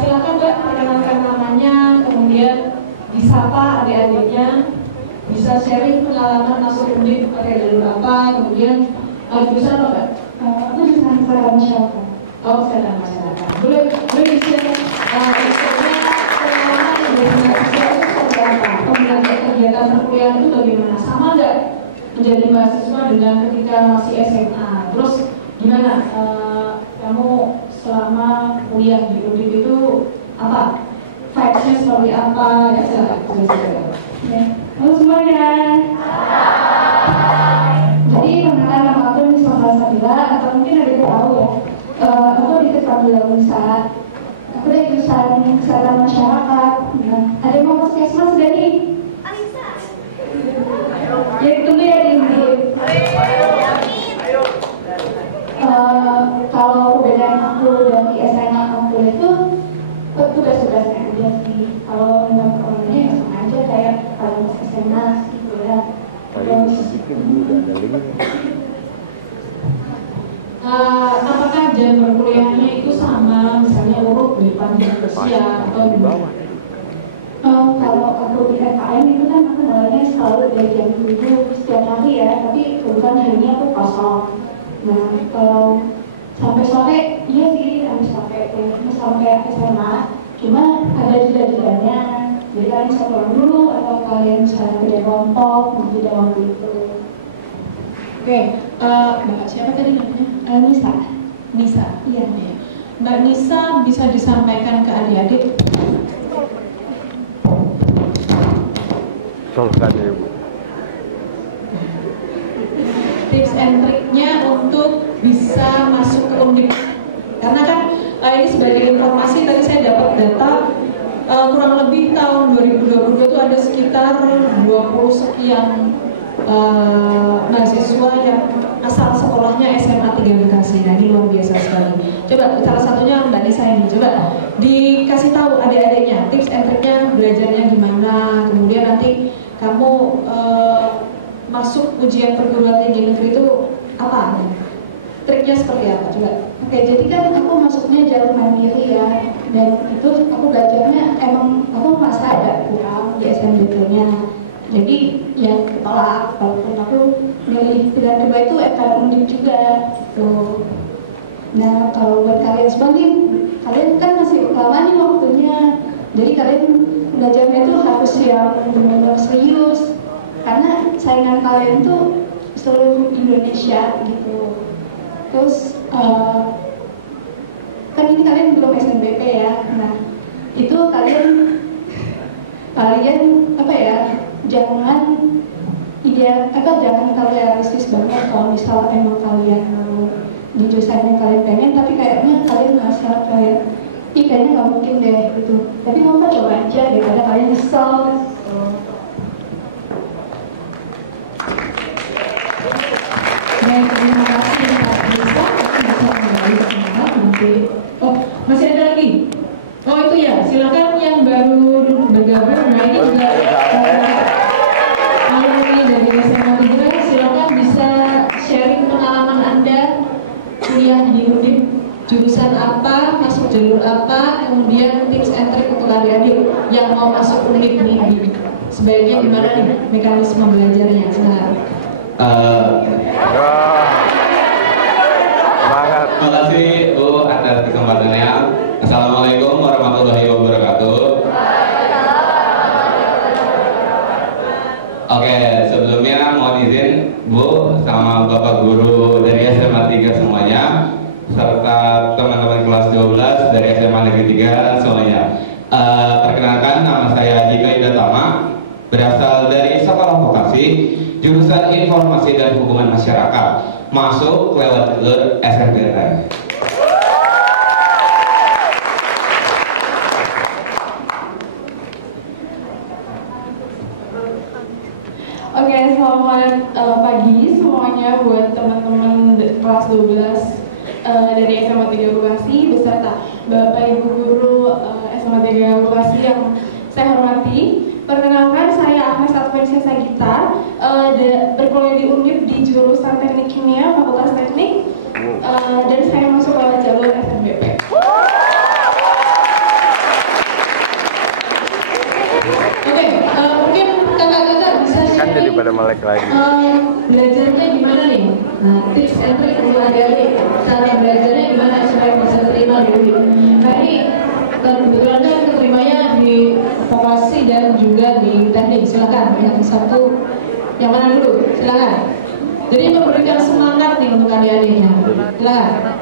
silakan Mbak perkenalkan namanya, kemudian disapa adik-adiknya, bisa sharing pengalaman masuk Undip pakai jalur apa, kemudian jurusan apa Mbak? Aku jurusan kesehatan masyarakat. Oh, kesehatan masyarakat. Boleh di-share pengalaman dari mahasiswa itu seperti apa? Pembelajaran kegiatan perkuliahan itu bagaimana? Sama nggak menjadi mahasiswa dengan ketika masih SMA? Terus gimana kamu selama kuliah di Undip itu apa? Vibes-nya seperti apa? Ya, silakan. Ya. Halo semuanya. Jadi perkenalkan nama aku Niswa Sabila, atau mungkin ada yang tahu ya. Aku di dipanggil Nisa. Aku dari jurusan kesehatan masyarakat. Nah, ada yang mau masuk Kesmas gak nih? Ya tunggu ya di kalau perbedaan aku dari SMA aku itu tugas-tugasnya aja sih. Kalau nggak perlunya ya sama aja kayak kalau pas SMA gitu ya. Terus apakah jam berkuliahnya itu sama, misalnya urut di depan jam siang atau di bawah? Kalau aku di FKM itu kan aku mulainya selalu dari jam 7 setiap hari ya, tapi kebetulan harinya aku kosong. Nah, kalau sampai sore, iya sih sampai SMA, cuma ada jeda-jedanya. Jadi kalian bisa pulang dulu atau kalian bisa kerja kelompok di jeda waktu itu. Oke, Mbak siapa tadi namanya? Nisa. Nisa. Iya. Mbak Nisa bisa disampaikan ke adik-adik. Solusinya Ibu. Tips and triknya untuk bisa masuk ke Undip. Karena kan ini sebagai informasi tadi saya dapat data kurang lebih tahun 2022 itu ada sekitar 20 sekian mahasiswa yang asal sekolahnya SMA 3 Bekasi. Nah, ini luar biasa sekali. Coba salah satunya Mbak Nisa ini, coba dikasih tahu adik-adiknya tips and triknya belajarnya gimana, kemudian nanti kamu masuk ujian perguruan tinggi negeri itu apa? Triknya seperti apa? Coba. Oke, jadi kan aku masuknya jalur mandiri ya, dan itu aku belajarnya emang aku merasa ada kurang di SNBP-nya. Jadi ya ketolak, walaupun aku milih pilihan kedua itu Undip juga tuh. Nah, kalau buat kalian semua nih, kalian kan masih lama nih waktunya, jadi kalian belajarnya itu harus yang benar-benar serius, karena saingan kalian tuh seluruh Indonesia gitu. Terus kan ini kalian belum SNBP ya, nah itu kalian apa ya, jangan terlalu realistis banget kalau misal emang kalian mau di jurusan yang kalian pengen, tapi kayaknya kalian merasa kayak kayaknya nggak mungkin deh gitu. Tapi mau coba aja daripada kalian nyesel. Baik, terima kasih Pak Nisa. Bisa kembali ke tempat nanti. Oh, masih ada lagi? Oh itu ya, silakan yang baru bergabung. Nah ini juga alumni dari SMA 3, silakan bisa sharing pengalaman Anda kuliah di Undip, jurusan apa, masuk jalur apa, kemudian tips and trick untuk adik-adik yang mau masuk Undip nih. Sebaiknya gimana nih mekanisme belajarnya? Silakan. Terima kasih Bu atas kesempatannya. Assalamualaikum warahmatullahi wabarakatuh. Oke, sebelumnya mohon izin Bu sama Bapak Guru dari SMA 3 semuanya, serta teman-teman kelas 12 dari SMA Negeri 3 semuanya. Perkenalkan, nama saya Dika Yudatama, berasal dari Sekolah Vokasi, jurusan Informasi dan Hubungan Masyarakat, masuk lewat jalur SNBPTN. Oke, selamat pagi semuanya buat teman-teman kelas 12 dari SMA 3 Bekasi beserta Bapak Ibu Guru SMA 3 Bekasi yang saya hormati. Perkenalkan, saya Ahmad Satwensyah Sagita, berkuliah di Undip di jurusan Teknik Kimia, Fakultas Teknik, dan saya masuk lewat jalur SNBP. Oke, mungkin kakak-kakak bisa Kan jadi pada melek lagi. Belajarnya gimana nih? Nah, tips and trick untuk adik-adik cara belajarnya gimana supaya bisa terima di Undip. Nah ini kebetulan kan keterimanya di vokasi dan juga di teknik. Silakan yang satu, yang mana dulu? Silakan. Jadi memberikan semangat nih untuk adik-adiknya. Silakan.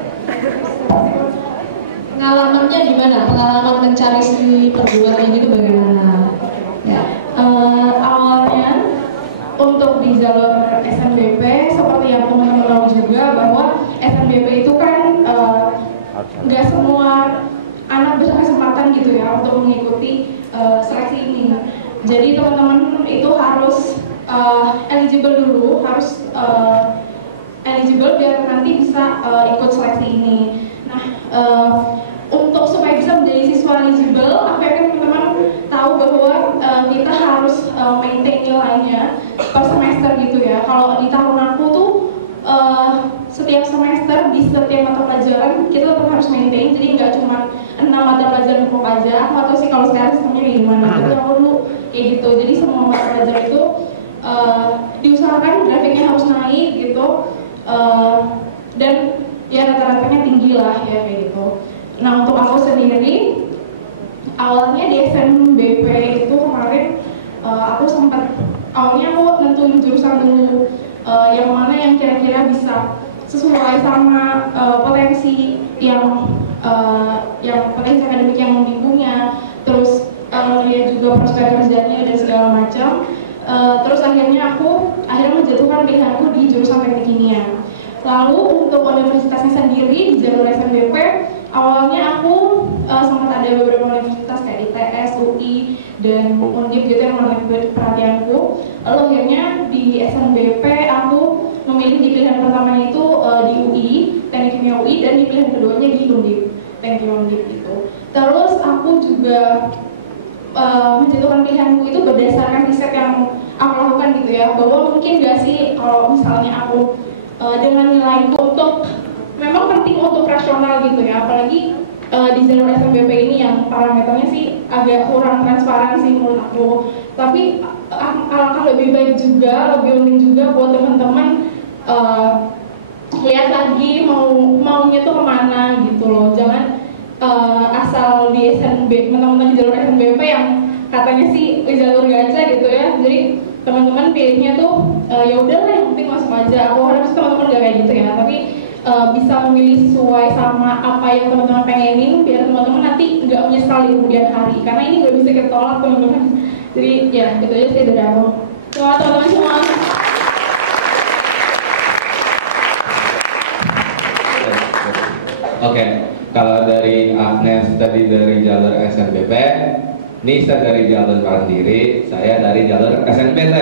Pengalamannya gimana? Pengalaman mencari si perguruan tinggi itu bagaimana? Ya. Awalnya untuk di jalur SNBP seperti yang teman-teman tahu juga bahwa SNBP itu kan nggak semua pilihan gitu ya untuk mengikuti seleksi ini. Jadi teman-teman itu harus eligible dulu, harus eligible biar nanti bisa ikut seleksi ini. Nah, untuk supaya bisa menjadi siswa eligible, aku yakin teman-teman tahu bahwa kita harus maintain nilainya per semester gitu ya. Kalau di tahun aku tuh setiap semester di setiap mata pelajaran kita tetap harus maintain, jadi nggak cuma 6 mata pelajaran pokok aja. Aku nggak tahu sih kalau sekarang sistemnya kayak gimana. Itu aku dulu kayak gitu. Jadi semua mata pelajaran itu diusahakan grafiknya harus naik gitu, dan ya rata-ratanya tinggi lah ya kayak gitu. Nah untuk aku sendiri awalnya di SNBP itu kemarin aku sempat awalnya aku nentuin jurusan dulu yang mana yang kira-kira bisa sesuai sama potensi yang potensi akademik yang punya, terus lihat juga prospek kerjanya dan segala macam. Terus akhirnya menjatuhkan pilihanku di jurusan teknik kimia. Lalu untuk universitasnya sendiri di jalur SNBP awalnya aku sempat ada beberapa universitas kayak ITS, UI, dan Undip gitu yang menarik perhatianku. Lalu akhirnya di SNBP aku memilih di pilihan pertama itu di UI, teknik kimia UI, dan di pilihan keduanya di Undip, teknik kimia Undip gitu. Terus aku juga menjatuhkan pilihanku itu berdasarkan riset yang aku lakukan gitu ya, bahwa mungkin gak sih kalau misalnya aku dengan nilaiku untuk memang penting untuk rasional gitu ya, apalagi di jalur SNBP ini yang parameternya sih agak kurang transparan sih menurut aku. Tapi alangkah lebih baik juga, lebih penting juga buat teman-teman lihat lagi maunya tuh kemana gitu loh. Jangan asal di SNBP, teman-teman di jalur SNBP yang katanya sih jalur gacha gitu ya. Jadi teman-teman pilihnya tuh ya udahlah yang penting masuk aja. Aku harap teman-teman gak kayak gitu ya, tapi bisa memilih sesuai sama apa yang teman-teman pengenin biar teman-teman nanti nggak menyesal di kemudian hari, karena ini nggak bisa kita tolak teman-teman. Jadi ya itu aja sih dari aku. Terima kasih teman-teman semua. Oke, kalau dari Agnes tadi dari jalur SNBP, Nisa dari jalur Mandiri, saya dari jalur SNPT.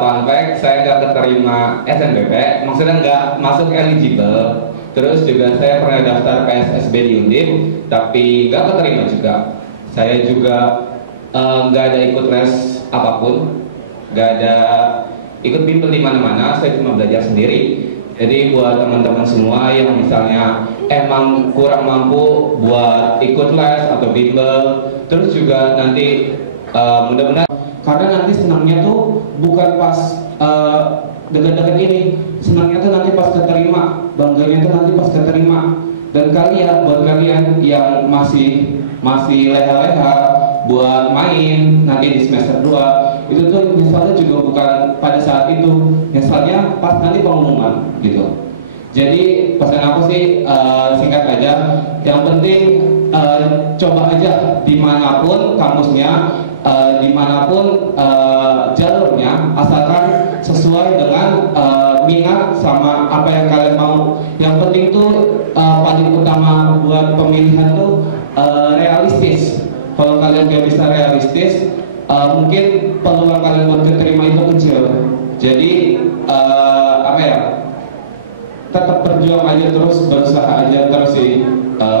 Fun fact, saya nggak keterima SNBP, maksudnya nggak masuk eligible. Terus juga saya pernah daftar PSSB di Undip, tapi nggak keterima juga. Saya juga nggak ada ikut les apapun, nggak ada ikut bimbel di mana-mana. Saya cuma belajar sendiri. Jadi buat teman-teman semua yang misalnya emang kurang mampu buat ikut les atau bimbel, terus juga nanti mudah-mudahan, karena nanti senangnya tuh bukan pas dekat-dekat ini, senangnya tuh nanti pas keterima, bangganya tuh nanti pas keterima. Dan kalian, buat kalian yang masih leha-leha buat main nanti di semester 2, itu tuh misalnya juga bukan pada saat itu, misalnya pas nanti pengumuman gitu. Jadi pesan aku sih singkat aja, yang penting coba aja dimanapun kampusnya, dimanapun jalurnya, asalkan sesuai dengan minat sama apa yang kalian mau. Yang penting tuh paling utama buat pemilihan tuh realistis. Kalau kalian gak bisa realistis, mungkin peluang kalian buat keterima itu kecil. Jadi tetap berjuang aja terus, berusaha aja terus sih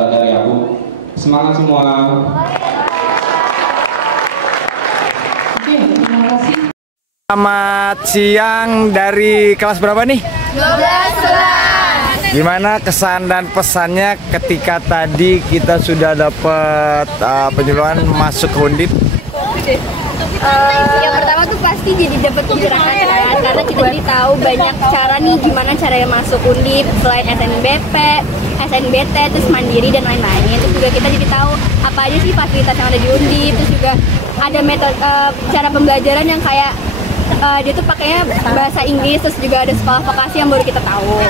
dari aku. Semangat semua. Oke, terima kasih. Selamat siang, dari kelas berapa nih? 12. Gimana kesan dan pesannya ketika tadi kita sudah dapat penyuluhan masuk ke Undip? Yang pertama tuh pasti jadi dapat pencerahan kan, karena kita jadi tahu banyak cara nih gimana caranya masuk Undip selain SNBP, SNBT, terus Mandiri dan lain-lainnya. Terus juga kita jadi tahu apa aja sih fasilitas yang ada di Undip. Terus juga ada metode cara pembelajaran yang kayak dia tuh pakainya bahasa Inggris, terus juga ada sekolah vokasi yang baru kita tahu.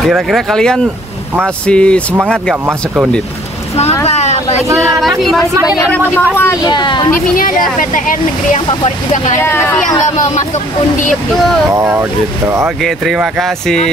Kira-kira kalian masih semangat gak masuk ke Undip? Semangat Pak, apalagi masih banyak yang motivasi ya. Undip ini ada PTN negeri yang favorit juga kan, siapa sih yang gak mau masuk Undip gitu. Oh gitu, oke terima kasih.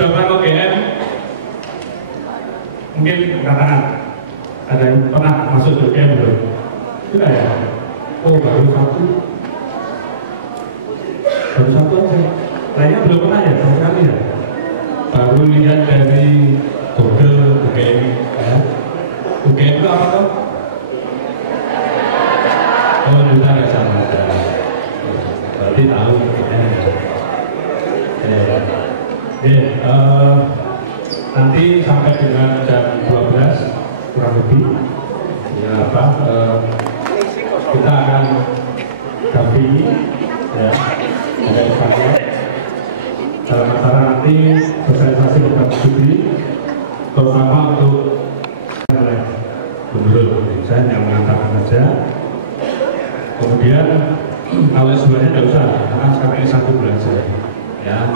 sudah pernah UGM? Mungkin katakan ada yang pernah masuk UGM belum? Sudah ya? Oh, baru satu aja. Lainnya belum pernah ya, sama sekali ya? Baru lihat dari Google UGM ya. UGM itu apa tuh? Oh, Duta Gajah Mada. Berarti tahu UGM ya. Nanti sampai dengan jam 12 kurang lebih ya kita akan dampingi ya ada pakai dalam acara nanti sosialisasi program studi terutama untuk gubernur saya yang mengantarkan saja. Kemudian kalau sebenarnya tidak usah karena sekarang ini satu belajar ya.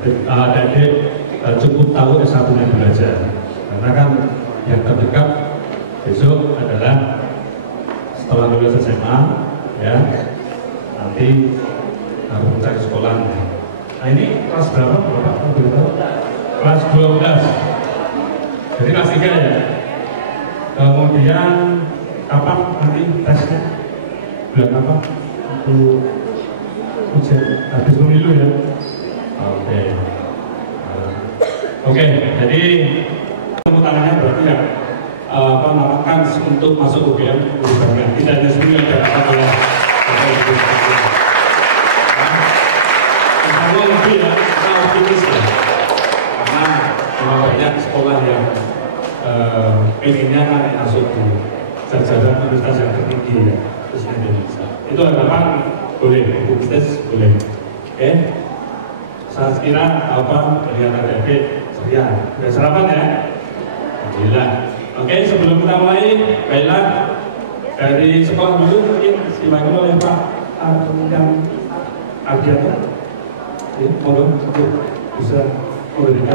Adik-adik cukup tahu S1-nya belajar karena kan yang terdekat besok adalah setelah lulus SMA ya nanti harus mencari sekolah. Nah ini kelas berapa Bapak? Kelas 12 jadi kelas 3 ya. Kemudian kapan nanti tesnya? Bulan apa? Untuk ujian habis pemilu ya. Oke, jadi tepuk tangannya berarti ya menarikkan untuk masuk UGM berbagai tidak hanya sendiri ada oleh kalau lebih ya kita optimis ya karena memang banyak sekolah yang pengennya kan masuk di jajaran universitas yang tertinggi ya khususnya di Indonesia. Itu harapan boleh, universitas boleh. Oke. Saya kira dari anak-adik ceria. Sudah sarapan ya? Alhamdulillah. Oke, sebelum kita mulai, baiklah dari sekolah dulu mungkin diwakili oleh Pak yang Ardianto. Ya, mohon untuk bisa memberikan.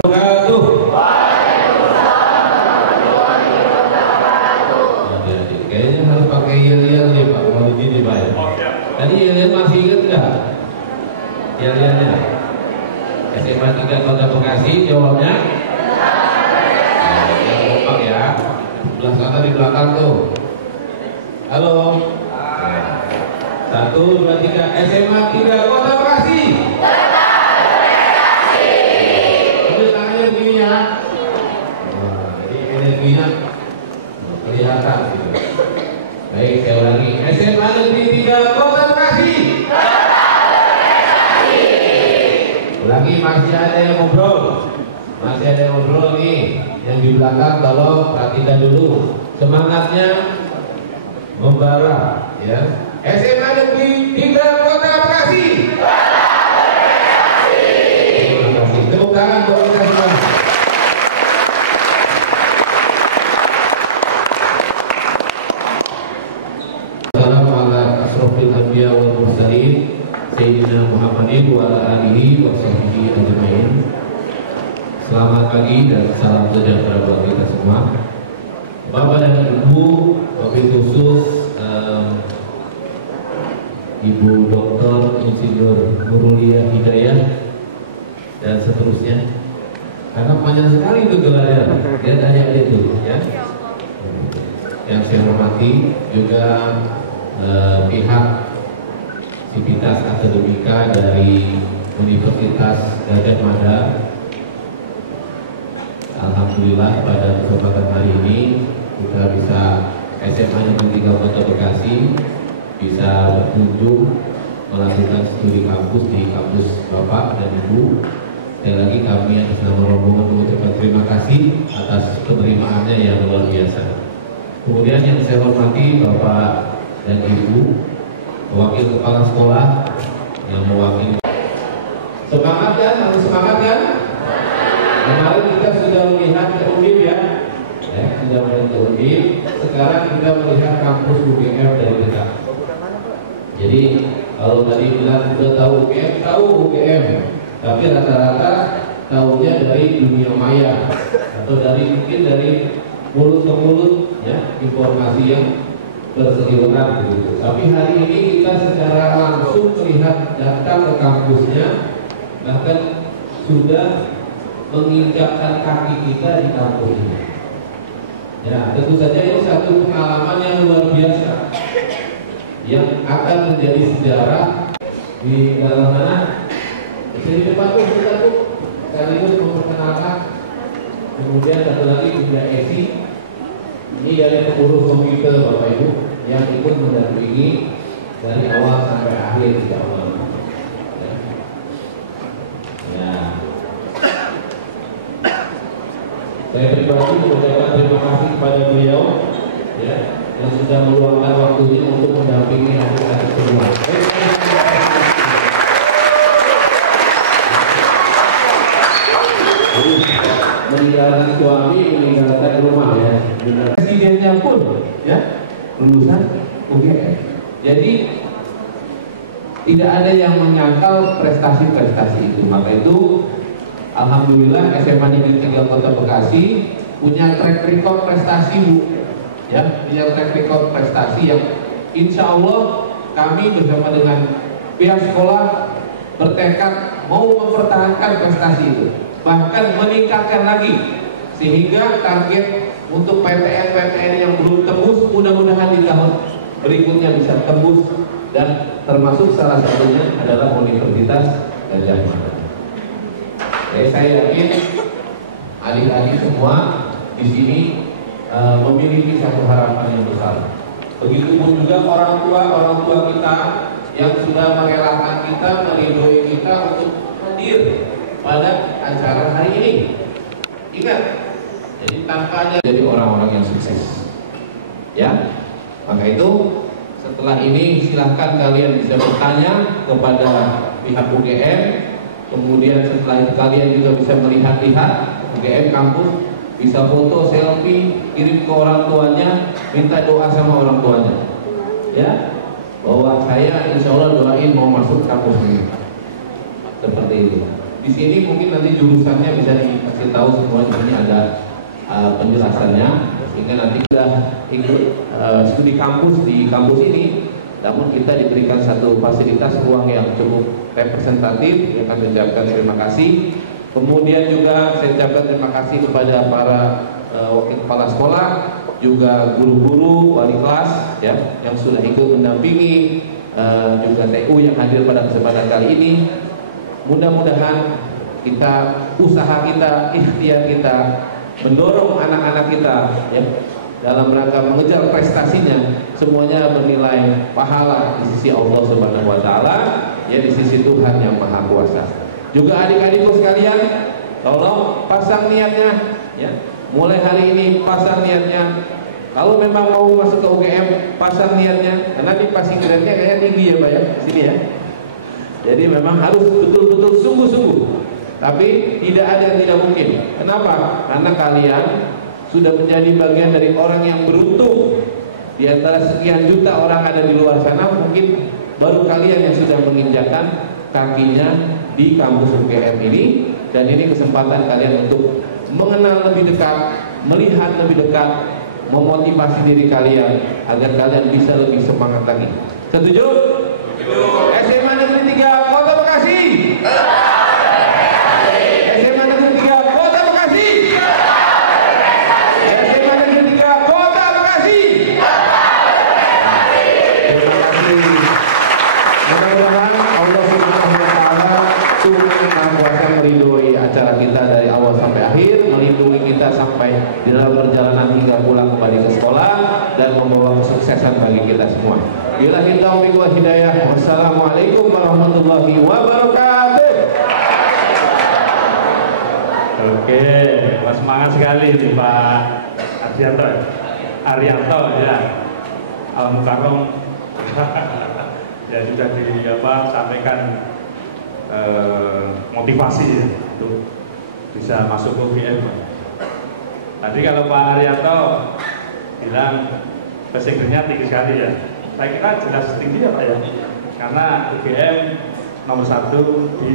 Kayaknya harus pakai yel-yel nih Pak, mau ini Pak ya. Tadi yel-yel masih ingat nggak? Yel-yelnya? SMA 3 Kota Bekasi jawabnya? Yang kompak ya. Sebelah sana di belakang tuh. Halo. 1, 2, 3 SMA 3 Kota Bekasi. Ambil tangannya begini ya. Jadi energinya kelihatan gitu. Baik, saya ulangi. SMA Negeri 3 Kota Bekasi. Lagi masih ada yang ngobrol, nih yang di belakang. Tolong perhatikan dulu semangatnya membara ya. SMA Negeri 3 Kota Bekasi. Terima kasih. Tepuk tangan buat kita semua. Assalamualaikum asrofil anbiya wal mursalin Sayyidina Muhammadin wa ala alihi wa sahbihi ajma'in. Selamat pagi dan salam sejahtera buat kita semua. Bapak dan Ibu, wabil khusus Ibu Dr. Insinyur Nurulia Hidayah dan seterusnya. Karena panjang sekali itu gelarnya, lihat aja itu ya. Yang saya hormati juga pihak Sivitas Akademika dari Universitas Gajah Mada. Alhamdulillah pada kesempatan hari ini kita bisa SMA Negeri 3 Kota Bekasi bisa berkunjung melakukan studi kampus di kampus Bapak dan Ibu. Sekali lagi kami atas nama rombongan mengucapkan terima kasih atas penerimaannya yang luar biasa. Kemudian yang saya hormati Bapak dan Ibu, wakil kepala sekolah yang mewakili. Semangat kan? Harus semangat kan? Kemarin kita sudah melihat ke UNIF ya, sudah melihat ke UNIF. Sekarang kita melihat kampus UGM dari dekat. Jadi kalau tadi bilang sudah tahu UGM, tapi rata-rata tahunya dari dunia maya atau mungkin dari mulut ke mulut ya, informasi yang berseliweran begitu. Tapi hari ini kita secara langsung melihat datang ke kampusnya, bahkan sudah menginjakkan kaki kita di kampus ini. Ya, tentu saja ini satu pengalaman yang luar biasa yang akan menjadi sejarah di dalam mana di depan kita tuh sekaligus memperkenalkan. Kemudian satu lagi Bunda Esi, ini dari pengurus komite Bapak Ibu yang ikut mendampingi dari awal sampai akhir di awal. Ya. Saya pribadi mengucapkan terima kasih kepada beliau ya, yang sudah meluangkan waktunya untuk mendampingi adik-adik semua. Meninggalkan suami, meninggalkan rumah ya. Presidennya pun ya lulusan UGM. Jadi tidak ada yang menyangkal prestasi-prestasi itu. Maka itu alhamdulillah SMA Negeri 3 Kota Bekasi punya track record prestasi, Bu. Ya, punya track record prestasi yang insya Allah kami bersama dengan pihak sekolah bertekad mau mempertahankan prestasi itu, bahkan meningkatkan lagi sehingga target untuk PTN yang belum tembus mudah-mudahan di tahun berikutnya bisa tembus, dan termasuk salah satunya adalah Universitas Gadjah Mada. Saya yakin adik-adik semua di sini memiliki satu harapan yang besar. Begitupun juga orang tua kita yang sudah merelakan kita, meridhoi kita untuk hadir pada acara hari ini. Ingat, jadi tanpa ada jadi orang-orang yang sukses. Ya, maka itu setelah ini silahkan kalian bisa bertanya kepada pihak UGM. Kemudian setelah itu kalian juga bisa melihat-lihat UGM kampus, bisa foto, selfie, kirim ke orang tuanya, minta doa sama orang tuanya. Ya, bahwa saya insya Allah doain mau masuk kampus ini. Seperti itu. Di sini mungkin nanti jurusannya bisa dikasih tahu semua, di sini ada penjelasannya, sehingga nanti kita ikut studi kampus di kampus ini. Namun kita diberikan satu fasilitas ruang yang cukup representatif. Saya akan ucapkan terima kasih. Kemudian juga saya ucapkan terima kasih kepada para wakil kepala sekolah, juga guru-guru, wali kelas ya, yang sudah ikut mendampingi, juga TU yang hadir pada kesempatan kali ini. Mudah-mudahan kita, usaha kita, ikhtiar kita, mendorong anak-anak kita ya, dalam rangka mengejar prestasinya, semuanya bernilai pahala di sisi Allah Subhanahu wa taala, ya, di sisi Tuhan yang Maha Kuasa. Juga adik-adikku sekalian, tolong pasang niatnya ya. Mulai hari ini pasang niatnya. Kalau memang mau masuk ke UGM, pasang niatnya. Karena di passing grade-nya kayaknya tinggi ya, Pak ya, sini ya. Jadi memang harus betul-betul sungguh-sungguh. Tapi tidak ada yang tidak mungkin. Kenapa? Karena kalian sudah menjadi bagian dari orang yang beruntung. Di antara sekian juta orang ada di luar sana, mungkin baru kalian yang sudah menginjakan kakinya di kampus UGM ini. Dan ini kesempatan kalian untuk mengenal lebih dekat, melihat lebih dekat, memotivasi diri kalian agar kalian bisa lebih semangat lagi. Setuju? SMA Negeri 3 Kota Bekasi. SMA Negeri 3 Kota Bekasi. SMA Negeri 3 Kota Bekasi. Terima kasih. Mudah-mudahan Allah Subhanahu wa taala sungguh Maha Kuasa meridhoi acara kita dari awal sampai akhir, melindungi kita sampai di dalam perjalanan hingga pulang kembali ke sekolah, dan membawa kesuksesan bagi kita semua. Billahi taufiq wal hidayah. Wassalamualaikum warahmatullahi wabarakatuh. Oke, semangat sekali nih Pak Arianto ya, Al-Mukarram ya, sudah sampaikan motivasi ya, untuk bisa masuk ke UGM. Tadi kalau Pak Arianto bilang pesaingnya tinggi sekali ya, saya kira jelas tinggi ya Pak ya, karena UGM nomor 1 di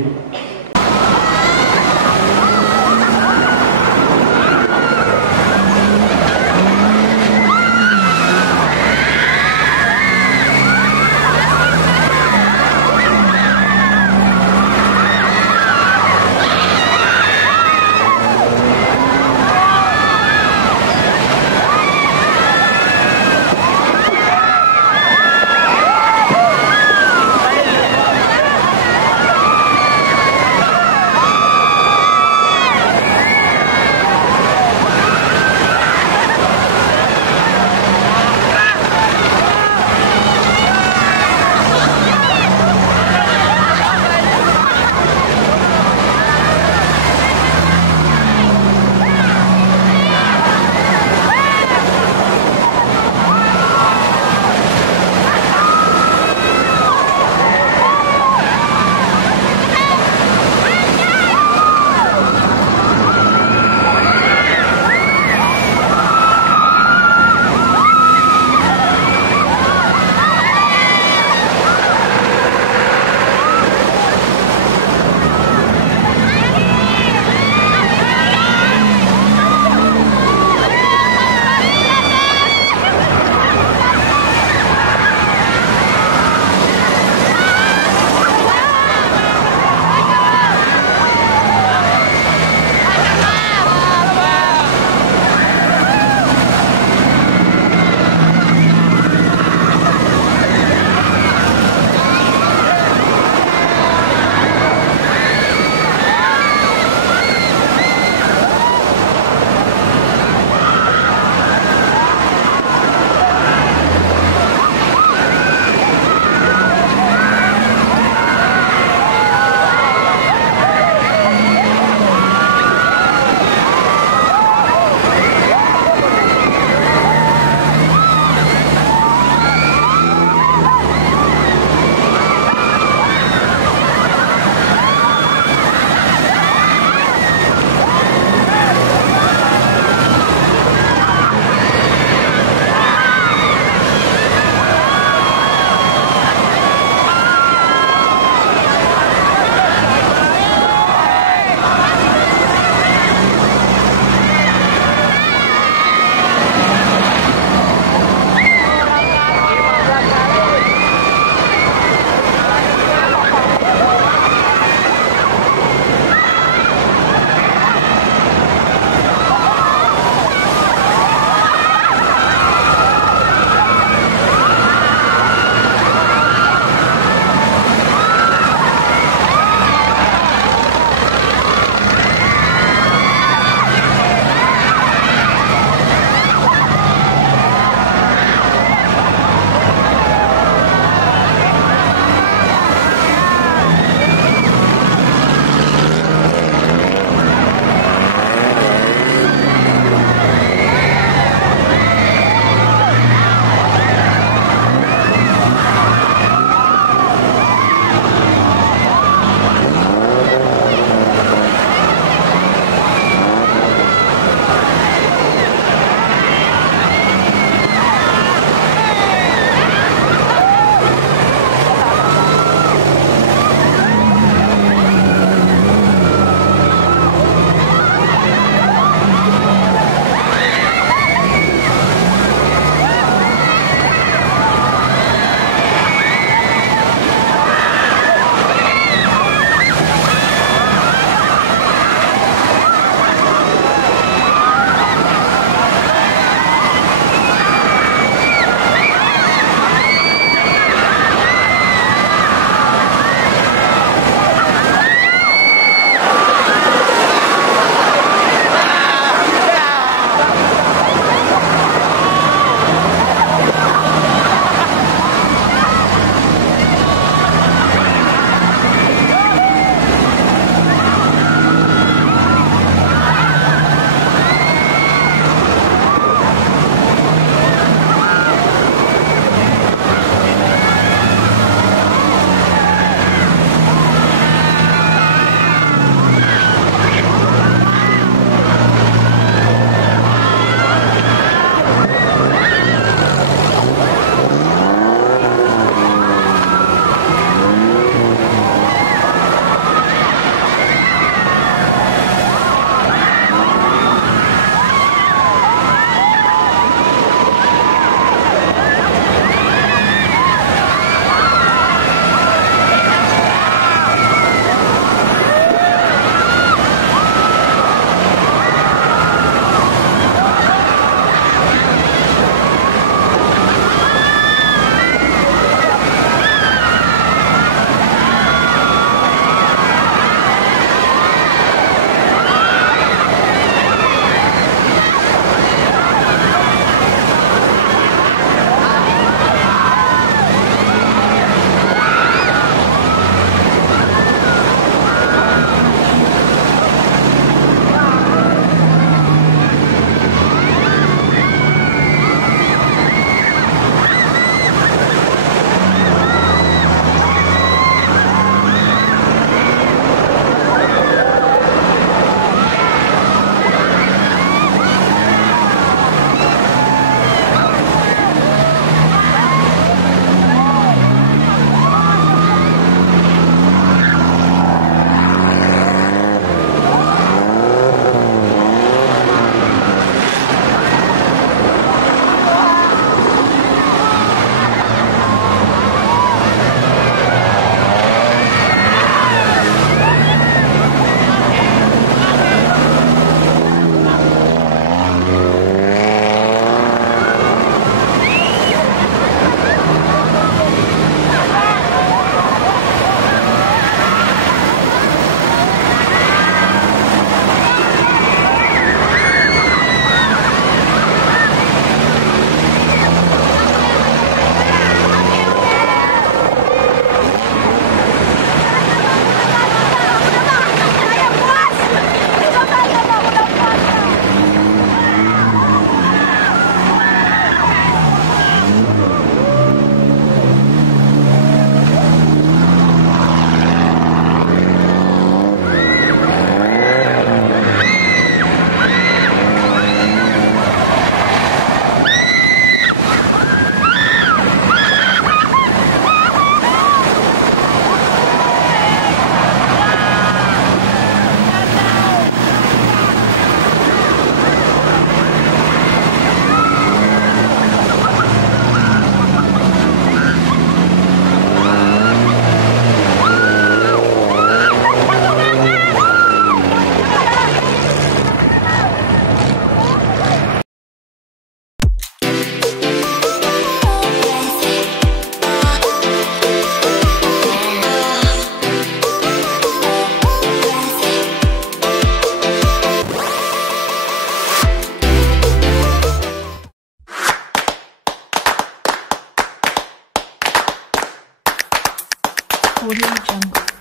Audio Jungle.